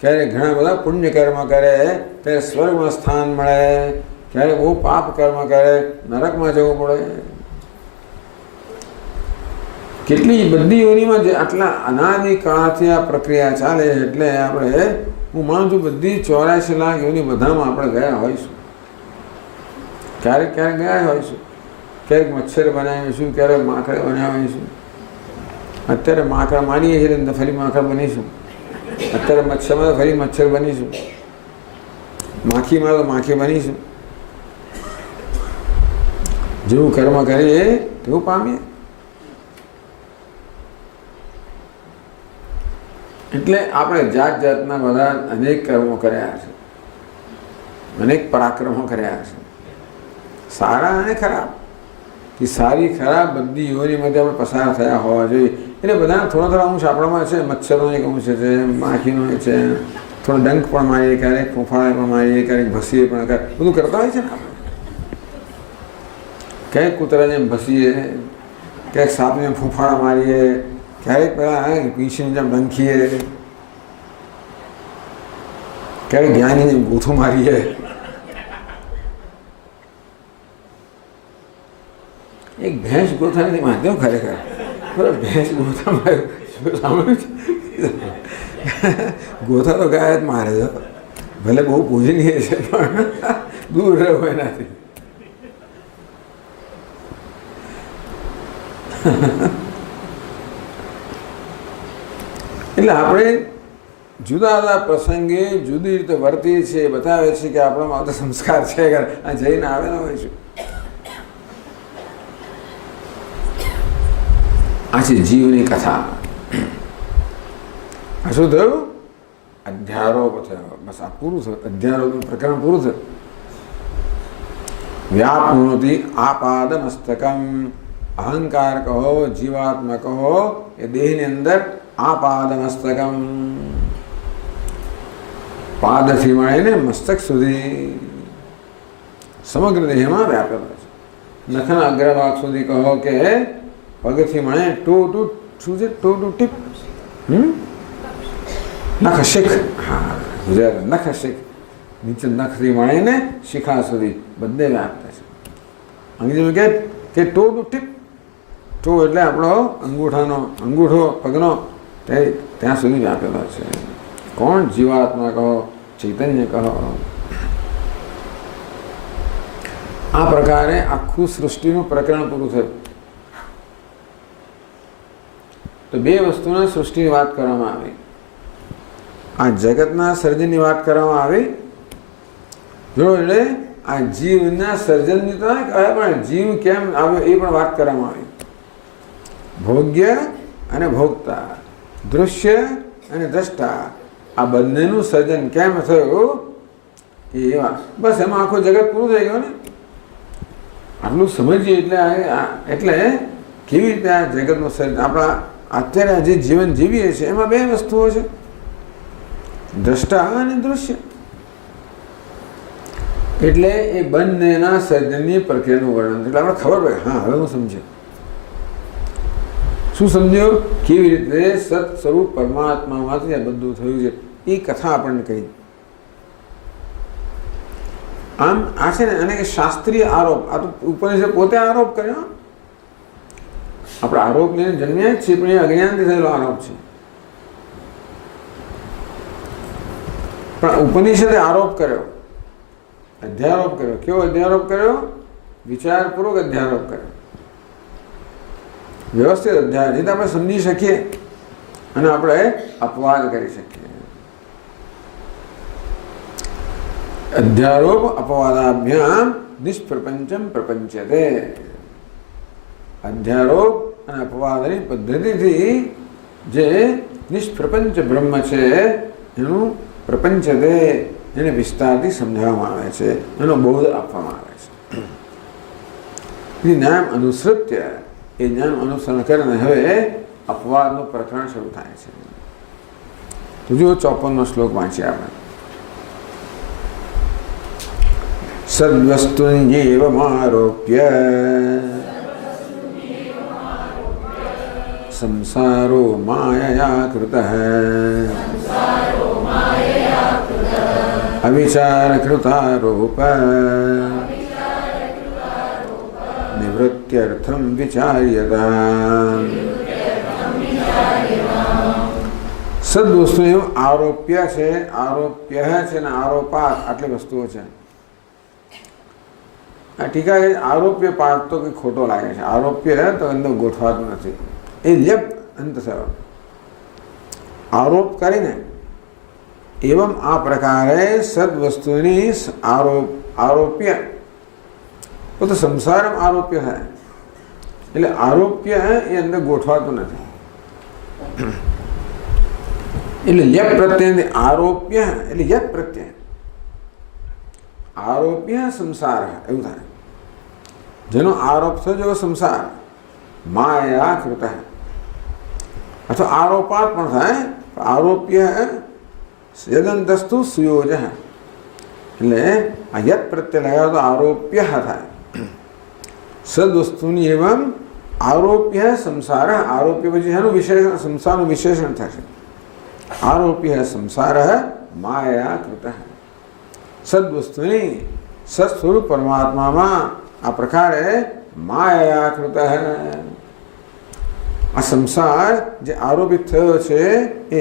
ક્યારેક ઘણા બધા પુણ્ય કર્મ કરે ત્યારે સ્વર્ગમાં સ્થાન મળે, ક્યારેક બહુ પાપ કર્મ કરે નરકમાં જવું પડે. કેટલી બધી યોનિમાં જે આટલા અનાદિકાળથી આ પ્રક્રિયા ચાલે. એટલે આપણે, હું માનું છું બધી 84 લાખ યોની બધામાં આપણે ગયા હોઈશું. ક્યારેક ક્યારેક ગયા હોઈશું. ક્યારેક મચ્છર બનાવીશું, ક્યારેક માખડ બનાવીશું. અત્યારે માખડ માનીએ છીએ તો ફરી માખડ બનીશું. અત્યારે મચ્છરમાં તો ફરી મચ્છર બનીશું. માખીમાં તો માખી બનીશું. જેવું કર્મ કરીએ તેવું પામીએ. એટલે આપણે જાત જાતના બધા અનેક કર્મો કર્યા છે, અનેક પરાક્રમો કર્યા છે, સારા અને ખરાબ. એ સારી ખરાબ બધી યોનિમાંથી આપણે પસાર થયા હોવા જોઈએ. એટલે બધા થોડા અંશ આપણામાં છે. મચ્છરનો એક અંશ છે, માખીનો છે, થોડો ડંખ પણ મારીએ, ક્યારેક ફૂંફાળા પણ મારીએ, ક્યારેક ભસીએ પણ, બધું કરતા હોય છે ને આપણે. ક્યારેક કૂતરાને એમ ભસીએ, ક્યારેક સાપને એમ ફૂંફાળા મારીએ, ક્યારેક પેલા પીંછીને જેમ ડંખીએ, ક્યારેક જ્ઞાનીને એમ ગૂંથું મારીએ. એક ભેંસ ગોથા નથી મારતો ખરેખર. ભેંસ ગોથા મારે સાંભળ્યું છે? ગોથા તો ગાય જ મારે છે. ભલે બહુ પૂજનીય છે પણ દૂર રહ્યો એનાથી. એટલે આપણે જુદા જુદા પ્રસંગે જુદી રીતે વર્તીએ છીએ, બતાવે છે કે આપણામાં તો સંસ્કાર છે. આ જઈને આવેલા હોય છે. આ છે જીવની કથા. આ શું થયું? અધ્યારોપ થયો. બસ આ પૂરું થયું. અધ્યારોપનું પ્રકરણ પૂરું થયું. વ્યાપનોતિ આપાદ મસ્તકમ. અહંકાર કહો, જીવાત્મા કહો, એ દેહની અંદર આપાદ મસ્તકમ, પાદથી મળીને મસ્તક સુધી સમગ્ર દેહમાં વ્યાપેલો છે. નખના અગ્રભાગ સુધી કહો કે પગથી મળે ટો ટુ, શું છે ટો ટુ ટીપ, નખ શીખ. હા ગુજરાત નખ શીખ. નીચે નખથી મળીને શિખા સુધી બધે વ્યાપ્ત છે. અંગ્રેજીમાં કે ટો ટુ ટીપ. ટો એટલે આપણો અંગૂઠો પગનો ત્યાં સુધી વ્યાપેલો છે. કોણ? જીવાત્મા કહો, ચૈતન્ય કહો. આ પ્રકારે આખું સૃષ્ટિનું પ્રકરણ પૂરું થયું. તો બે વસ્તુના સૃષ્ટિની વાત કરવામાં આવી. આ જગતના સર્જનની વાત કરવામાં આવી. જો એટલે આ જીવના સર્જનની તો કહેવાય, પણ જીવ કેમ આવ્યો એ પણ વાત કરવામાં આવી. ભોગ્ય અને ભોગતા, દૃશ્ય અને દ્રષ્ટા, આ બંનેનું સર્જન કેમ થયું એવા, બસ એમાં આખું જગત પૂરું થઈ ગયું ને. આટલું સમજીએ એટલે કેવી રીતે આ જગતનું સર્જન. આપણા અત્યારે જે જીવન જીવીએ છીએ એમાં બે વસ્તુઓ છે, દ્રષ્ટા અને દૃશ્ય. એટલે એ બંનેના સર્જનની પ્રક્રિયાનું વર્ણન. એટલે આપણે ખબર પડે, હા હવે હું સમજ્યો. શું સમજ્યો? કેવી રીતે સત સ્વરૂપ પરમાત્મામાંથી આ બધું થયું છે એ કથા આપણને કહી. આમ આ છે ને, અને શાસ્ત્રીય આરોપ, આ તો ઉપનિષદ પોતે આરોપ કર્યો. આપણે આરોપ લઈને જન્મ્યા જ છીએ, પણ એ અજ્ઞાનથી થયેલો આરોપ છે. પણ ઉપનિષદે આરોપ કર્યો, અધ્યારોપ કર્યો. કેવો અધ્યારોપ કર્યો? વિચારપૂર્વક અધ્યારોપ કર્યો, વ્યવસ્થિત અધ્યાય, જેથી આપણે સમજી શકીએ અને આપણે અપવાદ કરી શકીએ. અધ્યારોપ અપવાદાભ્યામ નિષ્પ્રપંચમ પ્રપંચતે. અધ્યારોપ અને અપવાદની પદ્ધતિથી જે નિષ્પ્રપંચ બ્રહ્મ છે એનું પ્રપંચતે, એને વિસ્તારથી સમજાવવામાં આવે છે, એનો બોધ આપવામાં આવે છે. જ્ઞાન અનુસૃત્ય, એ જ્ઞાન અનુસરણ કરીને હવે અપવાદનું પ્રકરણ શરૂ થાય છે. તો જો 54નો શ્લોક વાંચીએ આપણે. સદ્વસ્તુન્યેવમારોપ્ય સંસારો માયયા કૃતઃ અવિચાર કૃતારોપ નિવૃત્ત્યર્થમ વિચાર્યતા. સદ્વસ્તુ એવું આરોપ્ય છે, આરોપ્ય છે ને આરોપાત, આટલી વસ્તુઓ છે. આ ટીકા આરોપ્ય પાઠ તો કંઈ ખોટો લાગે છે. આરોપ્ય તો અંદર ગોઠવાતું નથી, એ લેપ અંત થયો. આરોપ કરીને એવમ આ પ્રકારે સદવસ્તુની આરોપ્ય તો સંસાર આરોપ્ય થાય. એટલે આરોપ્ય એ અંદર ગોઠવાતું નથી. એટલે યપ પ્રત્યય આરોપ્ય એટલે યપ પ્રત્યય આરોપ્ય સંસાર એવું થાય. જેનો આરોપ થયો સંસાર માયા કૃત અથવા આરોપાત પણ થાય. આરોપ્ય યદંતસ્તુ સુયોજ, એટલે આ યત પ્રત્યય લગાવ્યો તો આરોપ્ય થાય. સદવસ્તુની એવમ આરોપ્ય સંસાર, આરોપ્ય પછી એનું વિશેષણ, સંસારનું વિશેષણ થશે. આરોપ્ય સંસાર માયા કૃત. સદવસ્તુની સત્સ્વરૂપ પરમાત્મામાં આ પ્રકારે માયા કૃત. આ સંસાર જે આરોપિત થયો છે એ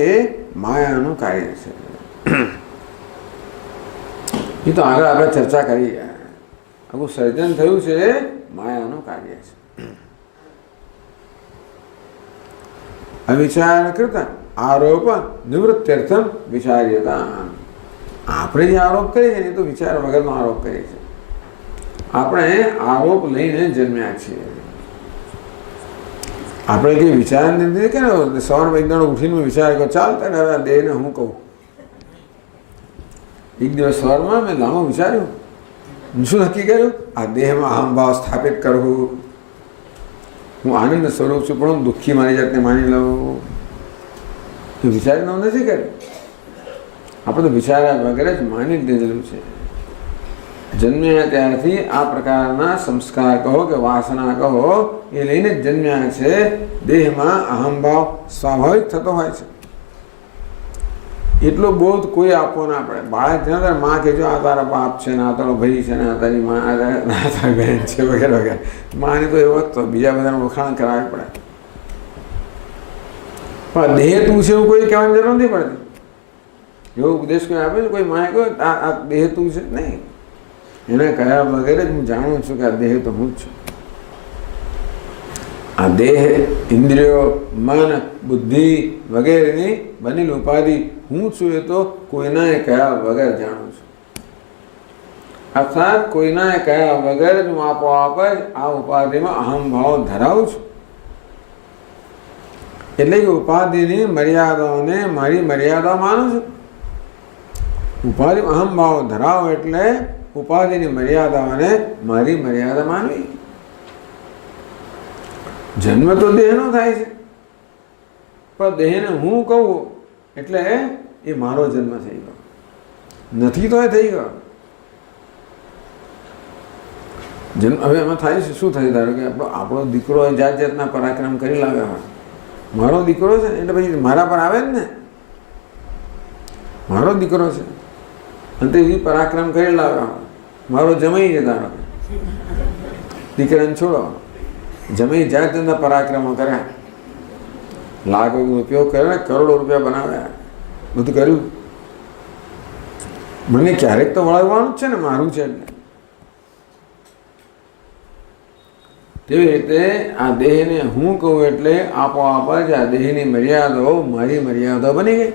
માયાનું કાર્ય છે. એ તો આગળ આપણે ચર્ચા કરી. આખું સર્જન થયું છે માયાનું કાર્ય છે. અવિચાર કરતા આરોપ નિવૃત્ત્યર્થમ વિચાર્યતા. આપણે જે આરોપ કરીએ છીએ એ તો વિચાર વગરનો આરોપ કરીએ છીએ. આપણે આરોપ લઈને જન્મ્યા છીએ. આપણે કંઈ વિચાર નથી કે સવારમાં એક દાડો ઉઠીને વિચાર કર્યો ચાલ તને હવે આ દેહને હું કહું. એક દિવસ સવારમાં મેં લાંબો વિચાર્યું, શું નક્કી કર્યું? આ દેહમાં અહંભાવ સ્થાપિત કરવું. હું આનંદ સ્વરૂપ છું પણ હું દુઃખી મારી જાતને માની લઉં. એ વિચારનો નથી કર્યું. આપણે તો વિચાર્યા વગર જ માની જ લીધેલું છે. જન્મ્યા ત્યારથી આ પ્રકારના સંસ્કાર કહો કે વાસના કહો એ લઈને જ જન્મ્યા છે. દેહમાં અહંભાવ સ્વાભાવિક થતો હોય છે. એટલો બોધ કોઈ આપવો ના પડે. બાળક છે ને માં કહેજો આ તારા બાપ છે ને આ તારો ભાઈ છે ને આ તારી માં આ તારી બહેન છે વગેરે વગેરે. માને તો એવો તો બીજા બધાનું વખાણ કરાવવી પડે. પણ દેહ તું છે એવું કોઈ કહેવાની જરૂર નથી પડતી. એવો ઉપદેશ કોઈ આપે છે કોઈ માએ કહ્યું આ દેહ તું છે? નહીં. એને કહ્યા વગેરે જ હું જાણું છું કે આ દેહ તો હું જ છું. આ દેહ, ઇન્દ્રિયો, મન, બુદ્ધિ વગેરેની બનેલી ઉપાધિ હું છું એ તો કોઈનાએ કહ્યા વગર જાણું છું. અર્થાત કોઈનાએ કહ્યા વગર જ હું આપોઆપ જ આ ઉપાધિમાં અહંભાવ ધરાવું છું. એટલે કે ઉપાધિની મર્યાદાઓને મારી મર્યાદા માનું છું. ઉપાધિ અહમ ભાવ ધરાવો એટલે ઉપાધિની મર્યાદાઓને મારી મર્યાદા માનવી. જન્મ તો દેહનો થાય છે, પણ દેહને હું કહું એટલે એ મારો જન્મ થઈ ગયો, નથી તો એ થઈ ગયો જન્મ. હવે એમાં થાય છે શું થાય, ધારો કે આપણો દીકરો જાત જાતના પરાક્રમ કરી લાવ્યા હોય, મારો દીકરો છે એટલે પછી મારા પર આવે ને, મારો દીકરો છે અને તે પરાક્રમ કરી લાવ્યા હોય, મારો જમાઈ છે, ધારો કે દીકરાને છોડો, જમાઈ જાત જાતના પરાક્રમો કર્યા, લાખ ઉપયોગ કર્યો, કરોડો રૂપિયા બનાવ્યા, બધું કર્યું. મને ક્યારેક તો વળગવાનું જ છે ને, મારું છે એટલે. તેવી રીતે આ દેહને હું કહું એટલે આપોઆપ જ આ દેહની મર્યાદાઓ મારી મર્યાદા બની ગઈ.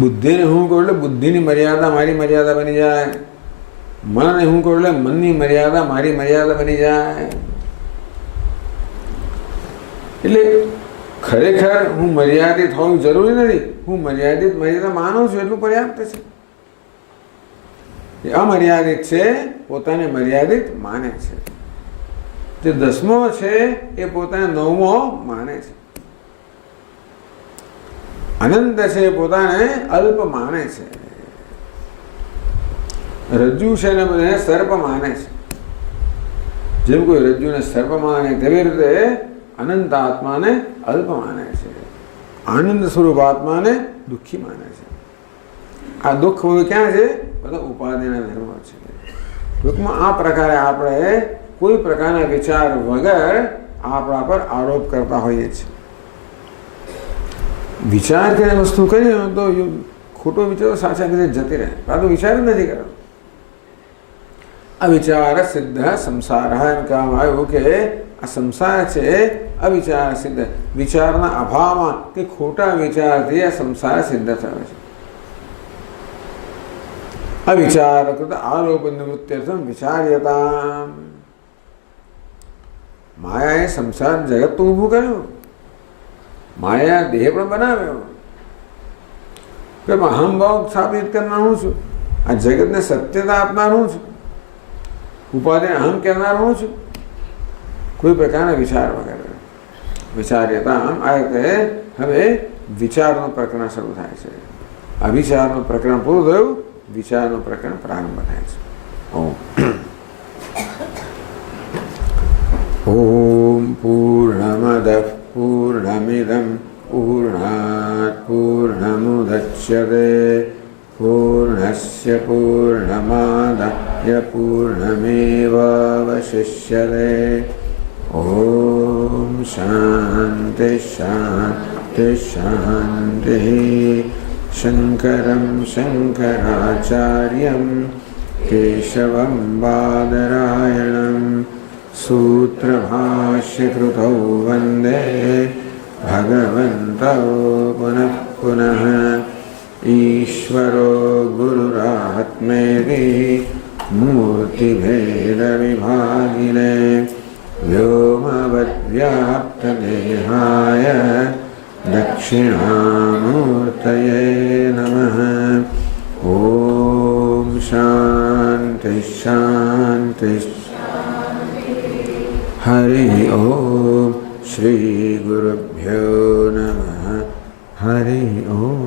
બુદ્ધિને હું કહું એટલે બુદ્ધિની મર્યાદા મારી મર્યાદા બની જાય. મનને હું કહું એટલે મનની મર્યાદા મારી મર્યાદા બની જાય. એટલે ખરેખર હું મર્યાદિત હોવું જરૂરી નથી, હું મર્યાદિત મર્યાદા માનું છું એટલું પર્યાપ્ત છે. એ અમર્યાદિત છે, પોતાને મર્યાદિત માને છે. જે 10મો છે એ પોતાને 9મો માને છે. અનંત છે એ પોતાને અલ્પ માને છે. રજ્જુ છે ને બધાને સર્પ માને છે. જેમ કોઈ રજ્જુને સર્પ માને તેવી રીતે અનંત આત્માને અલ્પ માને છે, આનંદ સ્વરૂપ આત્માને દુઃખી માને છે. આ દુઃખ ક્યાં છે? બધા ઉપાધિના ધર્મો છે. ટૂંકમાં આ પ્રકારે આપણે કોઈ પ્રકારના વિચાર વગર આપણા પર આરોપ કરતા હોઈએ છીએ. વિચાર કરીને વસ્તુ કરીએ તો ખોટો વિચારો સાચા રીતે જતી રહે, આ તો વિચાર જ નથી કરવાનો. અવિચાર સિદ્ધ સંસાર એમ કહેવામાં આવ્યું કે આ સંસાર છે અવિચાર સિદ્ધ, વિચારના અભાવમાં કે ખોટા વિચારથી આ સંસાર સિદ્ધ થયો છે. અવિચાર કૃત આરોપ નિવૃત્ત્યર્થમ વિચાર્યતા. માયાએ સંસાર જગત તો ઊભું કર્યું, માયા દેહ પણ બનાવ્યો. અહમભાવ સ્થાપિત કરનાર હું છું, આ જગતને સત્યતા આપનાર હું છું, ઉપાધિને અહમ કહેનાર હું છું. કોઈ પ્રકારના વિચાર વગર વિચાર્યતા આમ આ રીતે હવે વિચારનું પ્રકરણ શરૂ થાય છે. અવિચારનું પ્રકરણ પૂરું થયું, વિચારનું પ્રકરણ પ્રારંભ થાય છે. ઓમ પૂર્ણમદ પૂર્ણમિદમ પૂર્ણાત પૂર્ણમુદચ્યતે પૂર્ણસ્ય પૂર્ણમાદાય પૂર્ણમેવાવશિષ્યતે. ઓમ શાંતિ શાંતિ શાંતિ. શંકરં શંકરાચાર્યં કેશવં બાદરાયણં સૂત્રભાષ્યકૃતૌ વંદે ભગવन्तौ પુનઃ પુનઃ. ઈશ્વરો ગુરુરાત્મેતિ મૂર્તિભેદવિભાગિને વ્યોમવદ્વ્યાપ્તદેહાય દક્ષિણામૂર્તયે નમઃ. ઓમ શાંતિ શાંતિ. હરિ ઓમ. શ્રી ગુરુભ્યો નમઃ. હરિ ઓમ.